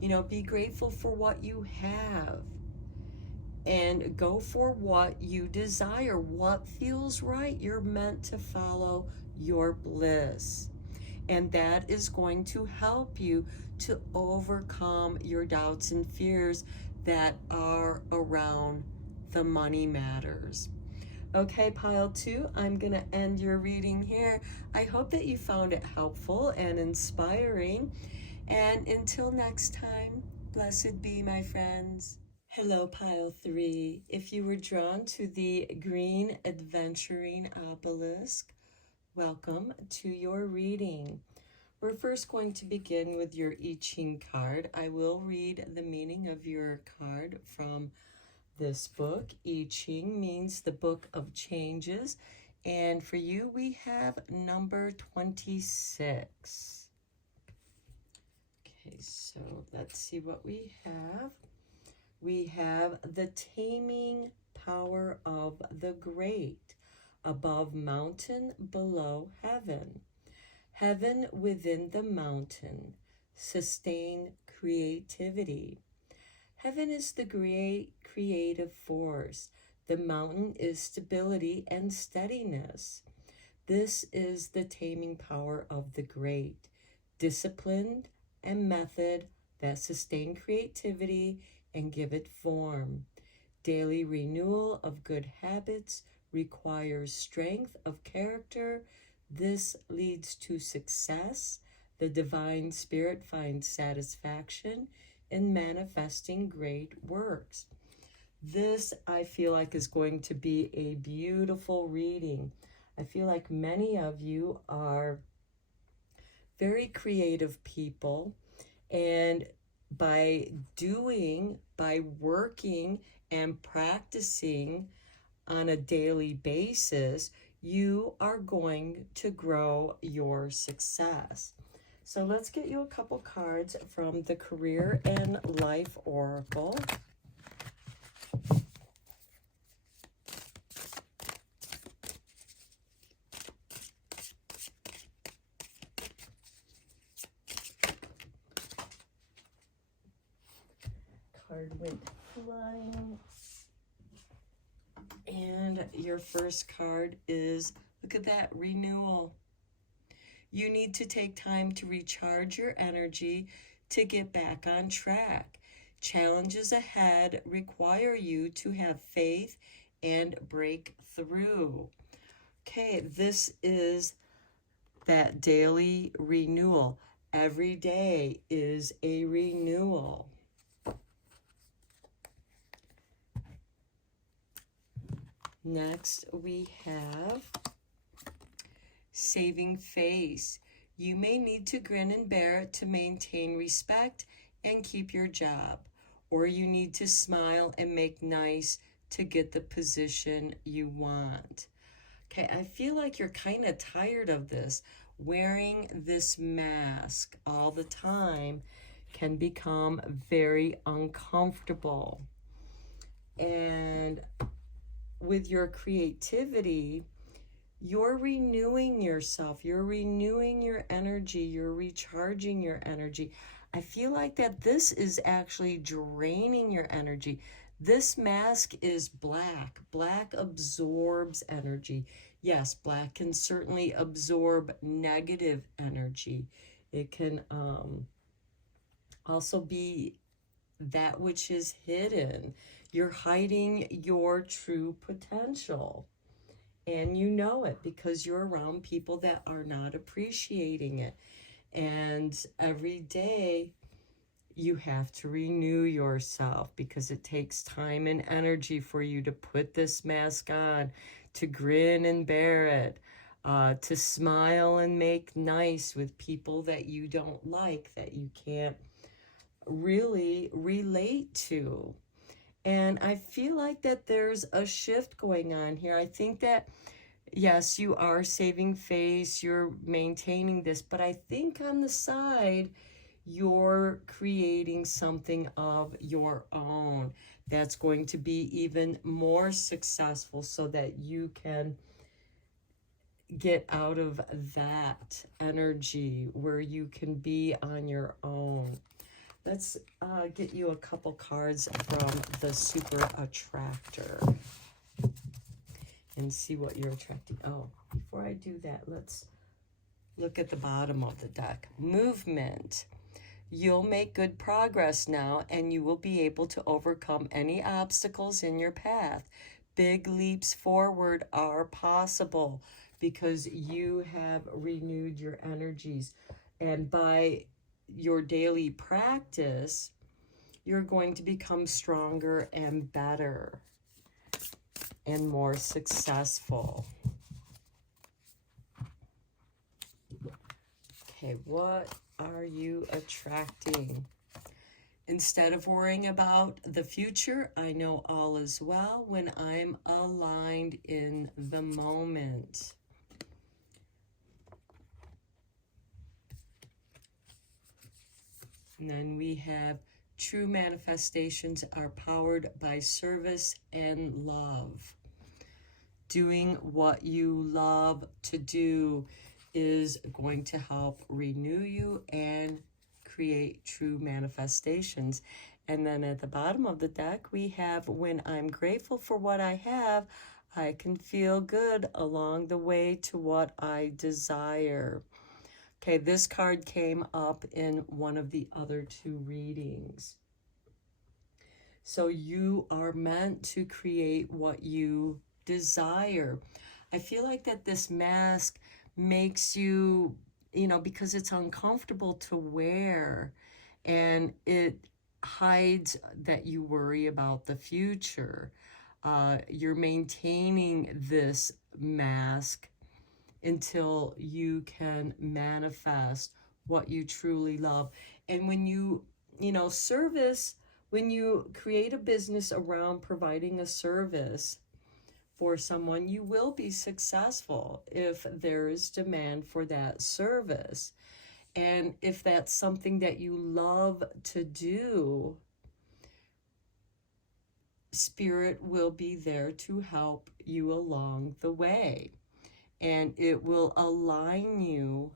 Be grateful for what you have. And go for what you desire, what feels right. You're meant to follow your bliss. And that is going to help you to overcome your doubts and fears that are around the money matters. Okay, pile 2, I'm going to end your reading here. I hope that you found it helpful and inspiring. And until next time, blessed be, my friends. Hello, pile 3. If you were drawn to the green adventuring obelisk, welcome to your reading. We're first going to begin with your I Ching card. I will read the meaning of your card from this book. I Ching means the book of changes. And for you, we have number 26. Okay, so let's see what we have. We have the taming power of the great, above mountain, below heaven. Heaven within the mountain, sustain creativity. Heaven is the great creative force. The mountain is stability and steadiness. This is the taming power of the great, disciplined and method that sustain creativity and give it form. Daily renewal of good habits requires strength of character. This leads to success. The divine spirit finds satisfaction in manifesting great works. This, I feel like, is going to be a beautiful reading. I feel like many of you are very creative people, and by working and practicing on a daily basis, you are going to grow your success. So let's get you a couple cards from the Career and Life Oracle. Card went flying. And your first card is, look at that, renewal. You need to take time to recharge your energy to get back on track. Challenges ahead require you to have faith and break through. Okay, this is that daily renewal. Every day is a renewal. Next, we have saving face. You may need to grin and bear it to maintain respect and keep your job, or you need to smile and make nice to get the position you want. Okay, I feel like you're kind of tired of this. Wearing this mask all the time can become very uncomfortable. And with your creativity, you're renewing yourself, you're renewing your energy, you're recharging your energy. I feel like that this is actually draining your energy. This mask is black. Black absorbs energy. Yes, black can certainly absorb negative energy. It can also be that which is hidden. You're hiding your true potential. And you know it because you're around people that are not appreciating it. And every day you have to renew yourself because it takes time and energy for you to put this mask on, to grin and bear it, to smile and make nice with people that you don't like, that you can't really relate to. And I feel like that there's a shift going on here. I think that, yes, you are saving face, you're maintaining this, but I think on the side, you're creating something of your own that's going to be even more successful so that you can get out of that energy where you can be on your own. Let's get you a couple cards from the Super Attractor and see what you're attracting. Oh, before I do that, let's look at the bottom of the deck. Movement. You'll make good progress now, and you will be able to overcome any obstacles in your path. Big leaps forward are possible because you have renewed your energies. And by your daily practice, you're going to become stronger and better and more successful. Okay, what are you attracting? Instead of worrying about the future, I know all is well when I'm aligned in the moment. And then we have true manifestations are powered by service and love. Doing what you love to do is going to help renew you and create true manifestations. And then at the bottom of the deck, we have when I'm grateful for what I have, I can feel good along the way to what I desire. Okay, this card came up in one of the other two readings. So you are meant to create what you desire. I feel like that this mask makes you, because it's uncomfortable to wear, and it hides that you worry about the future. You're maintaining this mask until you can manifest what you truly love. And when service, when you create a business around providing a service for someone, you will be successful if there is demand for that service. And if that's something that you love to do, Spirit will be there to help you along the way. And it will align you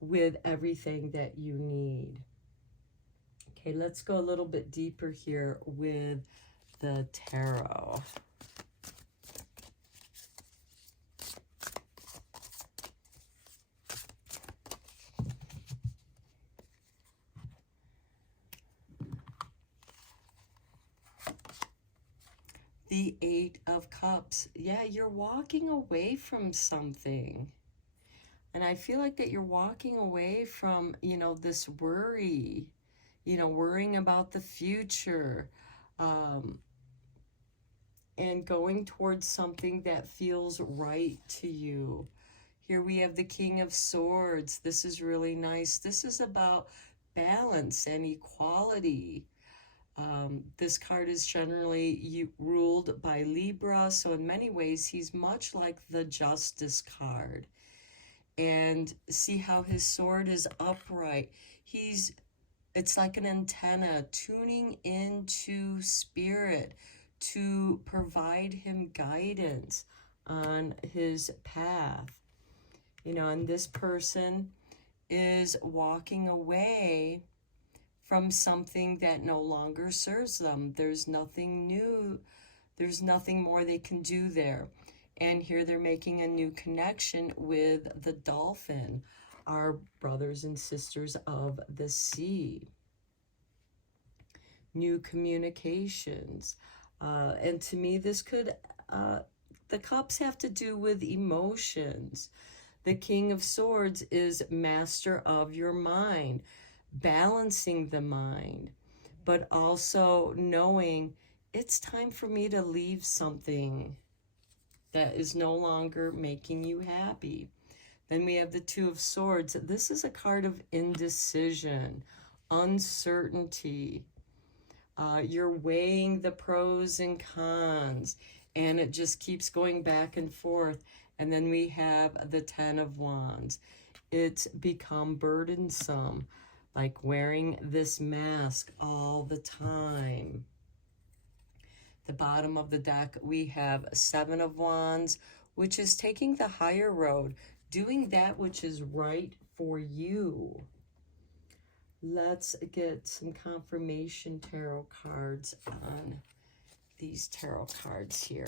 with everything that you need. Okay, let's go a little bit deeper here with the tarot. The Eight of Cups. Yeah, you're walking away from something. And I feel like that you're walking away from, this worry, worrying about the future, and going towards something that feels right to you. Here we have the King of Swords. This is really nice. This is about balance and equality. This card is generally ruled by Libra, so in many ways he's much like the Justice card. And see how his sword is upright. It's like an antenna tuning into Spirit to provide him guidance on his path. And this person is walking away from something that no longer serves them. There's nothing new. There's nothing more they can do there. And here they're making a new connection with the dolphin, our brothers and sisters of the sea. New communications. And to me, this could, the cups have to do with emotions. The King of Swords is master of your mind, balancing the mind, but also knowing it's time for me to leave something that is no longer making you happy. Then we have the Two of Swords. This is a card of indecision, uncertainty. You're weighing the pros and cons, and it just keeps going back and forth. And then we have the Ten of Wands. It's become burdensome, like wearing this mask all the time. The bottom of the deck, we have Seven of Wands, which is taking the higher road, doing that which is right for you. Let's get some confirmation tarot cards on these tarot cards here.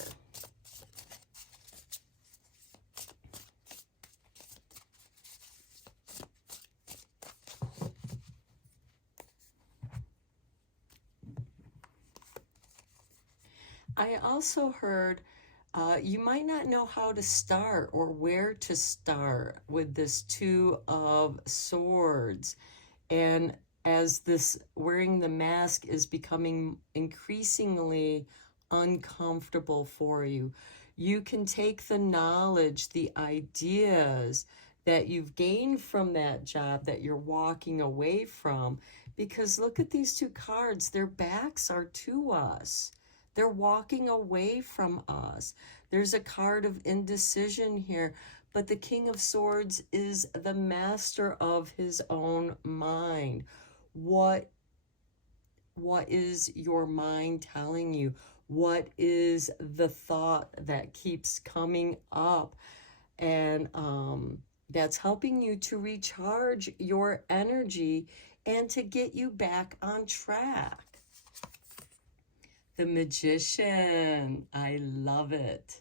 I also heard you might not know how to start or where to start with this Two of Swords. And as this wearing the mask is becoming increasingly uncomfortable for you, you can take the knowledge, the ideas that you've gained from that job that you're walking away from, because look at these two cards, their backs are to us. They're walking away from us. There's a card of indecision here, but the King of Swords is the master of his own mind. What is your mind telling you? What is the thought that keeps coming up? And that's helping you to recharge your energy and to get you back on track. The Magician, I love it.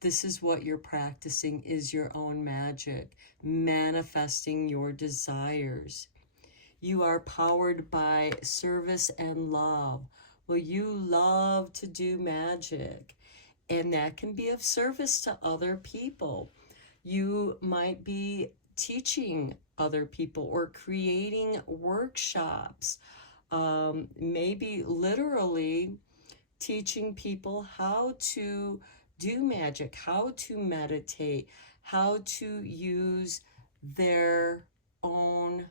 This is what you're practicing, is your own magic, manifesting your desires. You are powered by service and love. Well, you love to do magic, and that can be of service to other people. You might be teaching other people or creating workshops, maybe literally teaching people how to do magic, how to meditate, how to use their own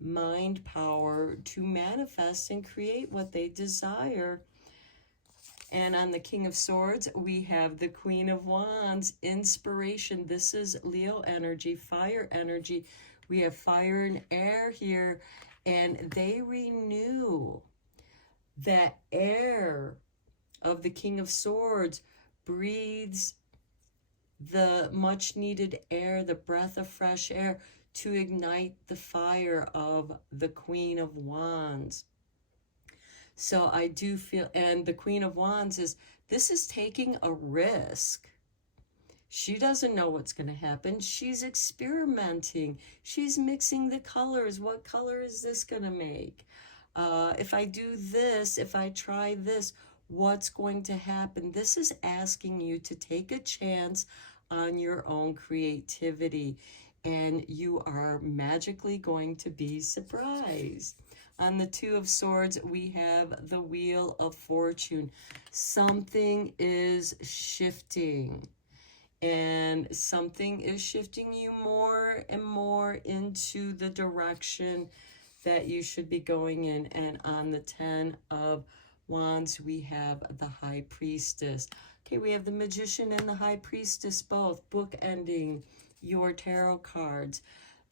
mind power to manifest and create what they desire. And on the King of Swords, we have the Queen of Wands, inspiration. This is Leo energy, fire energy. We have fire and air here, and they renew. That air of the King of Swords breathes the much needed air, the breath of fresh air, to ignite the fire of the Queen of Wands. So I do feel, and the Queen of Wands this is taking a risk. She doesn't know what's going to happen. She's experimenting. She's mixing the colors. What color is this going to make? If I do this, if I try this, what's going to happen? This is asking you to take a chance on your own creativity, and you are magically going to be surprised. On the Two of Swords, we have the Wheel of Fortune. Something is shifting, and something is shifting you more and more into the direction that you should be going in. And on the Ten of Wands, we have the High Priestess. Okay, we have the Magician and the High Priestess both bookending your tarot cards.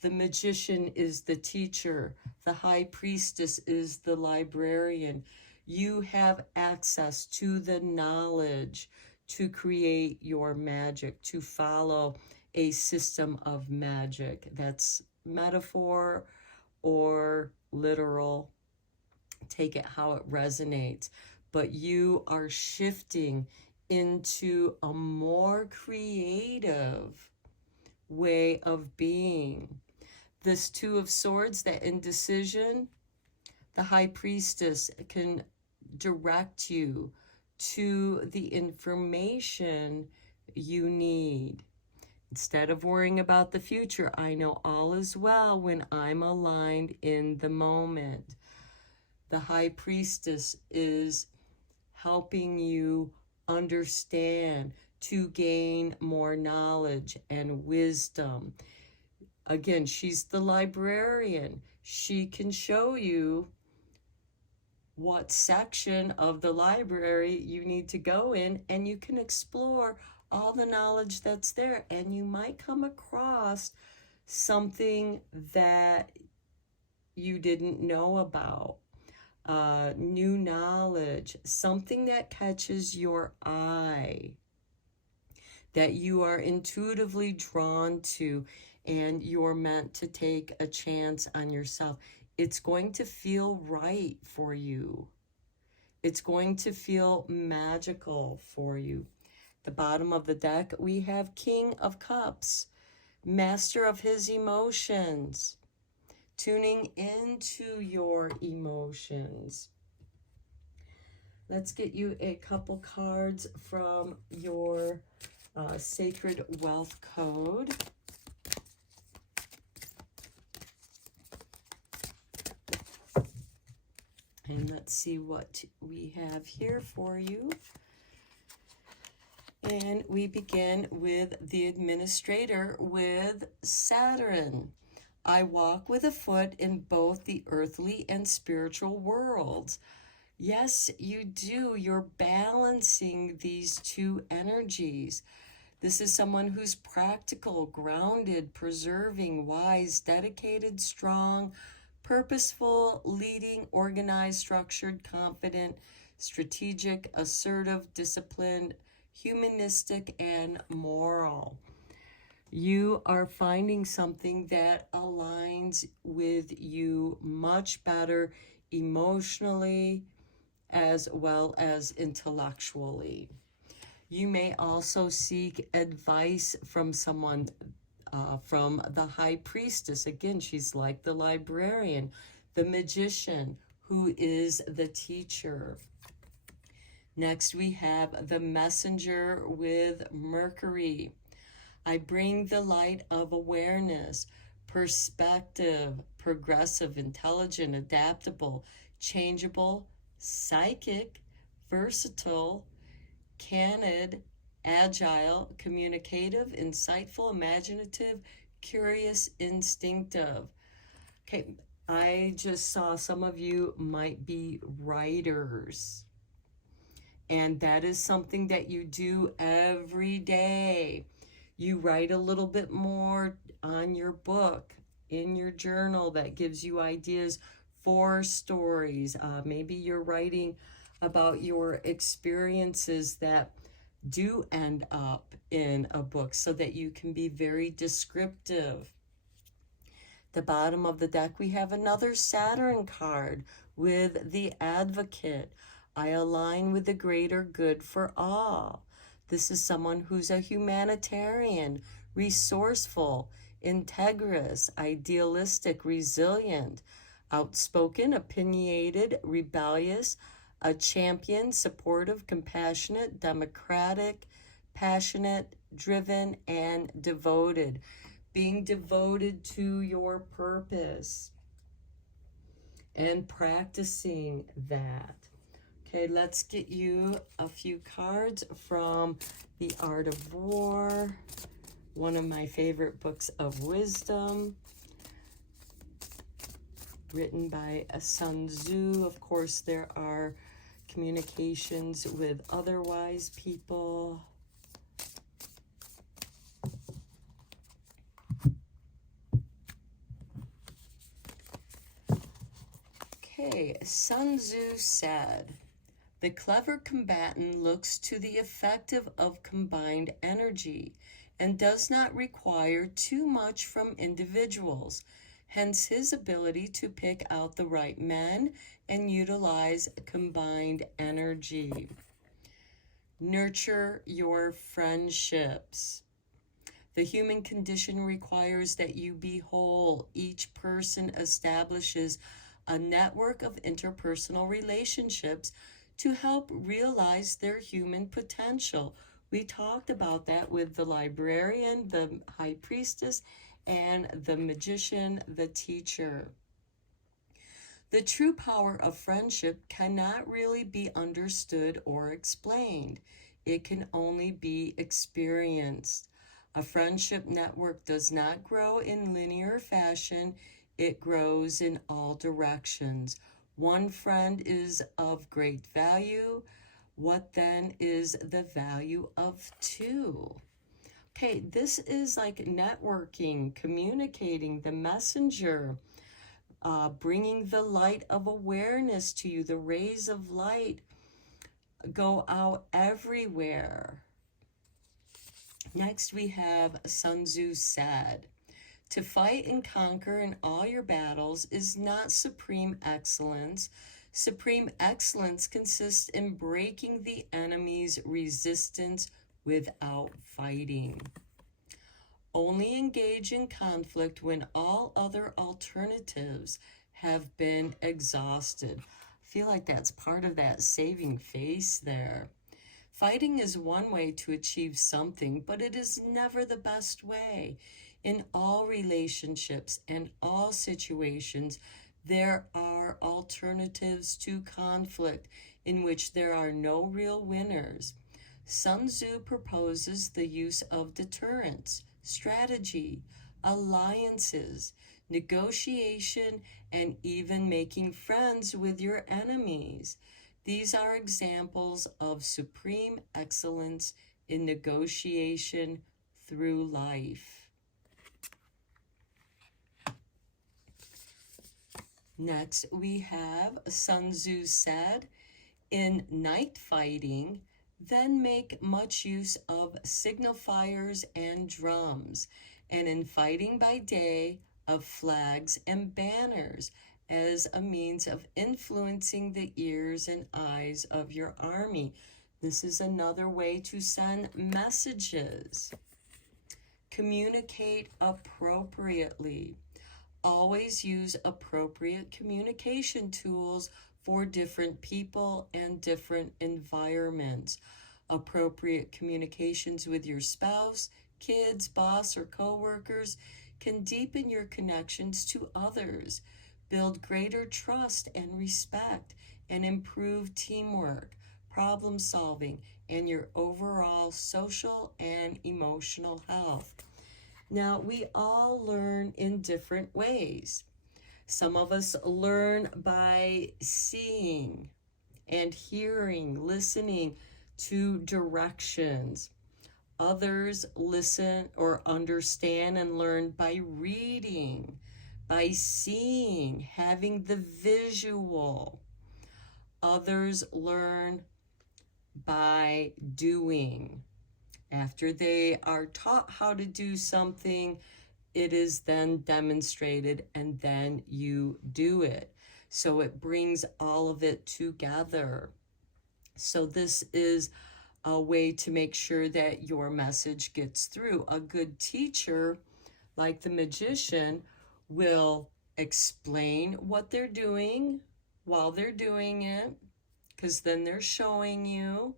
The Magician is the teacher. The High Priestess is the librarian. You have access to the knowledge to create your magic, to follow a system of magic. That's metaphor or literal. Take it how it resonates. But you are shifting into a more creative way of being. This Two of Swords, that indecision, the High Priestess can direct you to the information you need. Instead of worrying about the future, I know all is well when I'm aligned in the moment. The High Priestess is helping you understand, to gain more knowledge and wisdom. Again, she's the librarian. She can show you what section of the library you need to go in, and you can explore all the knowledge that's there, and you might come across something that you didn't know about. New knowledge, something that catches your eye, that you are intuitively drawn to, and you're meant to take a chance on yourself. It's going to feel right for you. It's going to feel magical for you. The bottom of the deck, we have King of Cups, master of his emotions, tuning into your emotions. Let's get you a couple cards from your Sacred Wealth Code. And let's see what we have here for you. And we begin with the Administrator with Saturn. I walk with a foot in both the earthly and spiritual worlds. Yes, you do. You're balancing these two energies. This is someone who's practical, grounded, preserving, wise, dedicated, strong, purposeful, leading, organized, structured, confident, strategic, assertive, disciplined, humanistic, and moral. You are finding something that aligns with you much better emotionally as well as intellectually. You may also seek advice from someone, from the High Priestess. Again, she's like the librarian. The Magician, who is the teacher. Next, we have the Messenger with Mercury. I bring the light of awareness, perspective, progressive, intelligent, adaptable, changeable, psychic, versatile, candid, agile, communicative, insightful, imaginative, curious, instinctive. Okay, I just saw some of you might be writers. And that is something that you do every day. You write a little bit more on your book, in your journal, that gives you ideas for stories. Maybe you're writing about your experiences that do end up in a book so that you can be very descriptive. The bottom of the deck, we have another Saturn card with the Advocate. I align with the greater good for all. This is someone who's a humanitarian, resourceful, integrous, idealistic, resilient, outspoken, opinionated, rebellious, a champion, supportive, compassionate, democratic, passionate, driven, and devoted. Being devoted to your purpose and practicing that. Okay, let's get you a few cards from The Art of War, one of my favorite books of wisdom, written by Sun Tzu. Of course, there are communications with other wise people. Okay, Sun Tzu said, "The clever combatant looks to the effective of combined energy and does not require too much from individuals, hence his ability to pick out the right men and utilize combined energy." Nurture your friendships. The human condition requires that you be whole. Each person establishes a network of interpersonal relationships to help realize their human potential. We talked about that with the librarian, the high priestess, and the magician, the teacher. The true power of friendship cannot really be understood or explained. It can only be experienced. A friendship network does not grow in linear fashion. It grows in all directions. One friend is of great value. What then is the value of two? Okay, this is like networking, communicating, the messenger, bringing the light of awareness to you. The rays of light go out everywhere. Next, we have Sun Tzu said, "To fight and conquer in all your battles is not supreme excellence. Supreme excellence consists in breaking the enemy's resistance without fighting. Only engage in conflict when all other alternatives have been exhausted." I feel like that's part of that saving face there. Fighting is one way to achieve something, but it is never the best way. In all relationships and all situations, there are alternatives to conflict in which there are no real winners. Sun Tzu proposes the use of deterrence, strategy, alliances, negotiation, and even making friends with your enemies. These are examples of supreme excellence in negotiation through life. Next, we have Sun Tzu said, "In night fighting, then make much use of signifiers and drums, and in fighting by day, of flags and banners, as a means of influencing the ears and eyes of your army." This is another way to send messages. Communicate appropriately. Always use appropriate communication tools for different people and different environments. Appropriate communications with your spouse, kids, boss, or coworkers can deepen your connections to others, build greater trust and respect, and improve teamwork, problem solving, and your overall social and emotional health. Now, we all learn in different ways. Some of us learn by seeing and hearing, listening to directions. Others listen or understand and learn by reading, by seeing, having the visual. Others learn by doing. After they are taught how to do something, it is then demonstrated and then you do it. So it brings all of it together. So this is a way to make sure that your message gets through. A good teacher, like the magician, will explain what they're doing while they're doing it, because then they're showing you.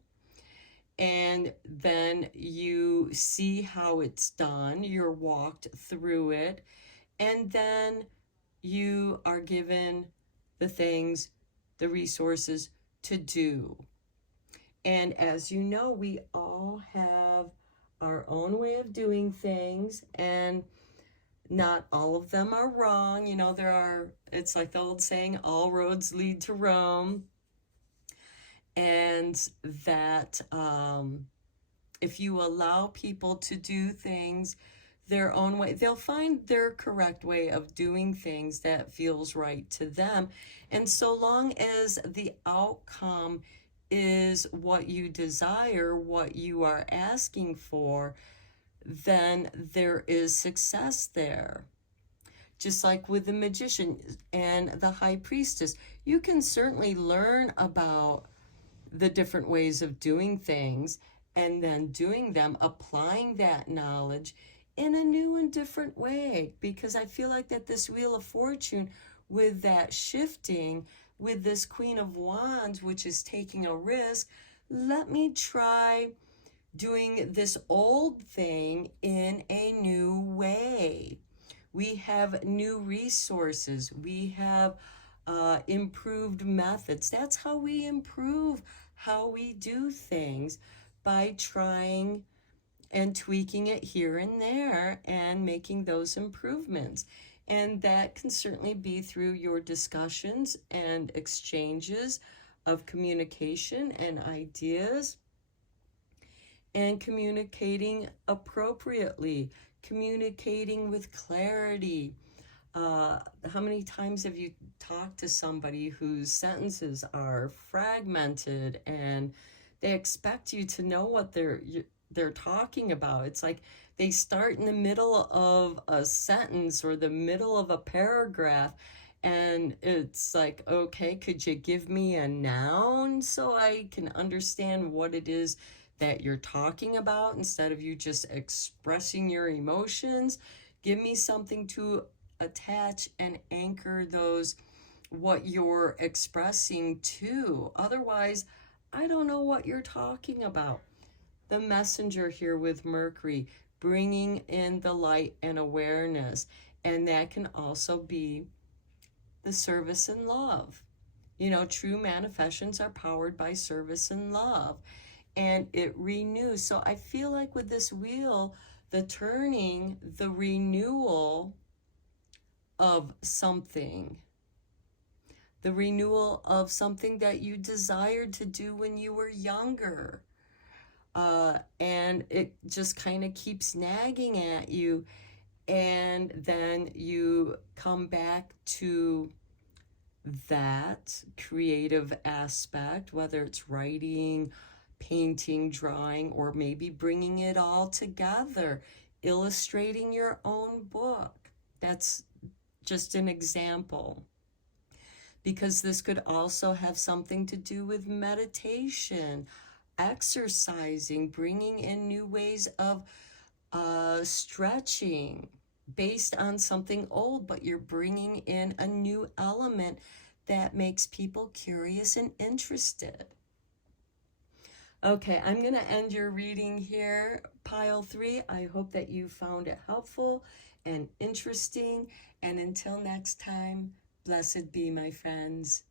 And then you see how it's done. You're walked through it. And then you are given the things, the resources to do. And as you know, we all have our own way of doing things, and not all of them are wrong. It's like the old saying, all roads lead to Rome. And that if you allow people to do things their own way, they'll find their correct way of doing things that feels right to them. And so long as the outcome is what you desire, what you are asking for, then there is success there. Just like with the magician and the high priestess, you can certainly learn about the different ways of doing things and then doing them, applying that knowledge in a new and different way. Because I feel like that this Wheel of Fortune, with that shifting, with this Queen of Wands, which is taking a risk, let me try doing this old thing in a new way. We have new resources. We have improved methods. That's how we improve how we do things, by trying and tweaking it here and there and making those improvements. And that can certainly be through your discussions and exchanges of communication and ideas, and communicating appropriately, communicating with clarity. How many times have you talked to somebody whose sentences are fragmented and they expect you to know what they're talking about? It's like they start in the middle of a sentence or the middle of a paragraph, and it's like, okay, could you give me a noun so I can understand what it is that you're talking about, instead of you just expressing your emotions? Give me something to attach and anchor those, what you're expressing to. Otherwise, I don't know what you're talking about. The messenger here with Mercury, bringing in the light and awareness. And that can also be the service and love. True manifestations are powered by service and love. And it renews. So I feel like with this wheel, the turning, the renewal of something, the renewal of something that you desired to do when you were younger. And it just kind of keeps nagging at you. And then you come back to that creative aspect, whether it's writing, painting, drawing, or maybe bringing it all together, illustrating your own book. That's just an example. Because this could also have something to do with meditation, exercising, bringing in new ways of stretching based on something old, but you're bringing in a new element that makes people curious and interested. Okay, I'm going to end your reading here, pile 3. I hope that you found it helpful and interesting. And until next time, blessed be, my friends.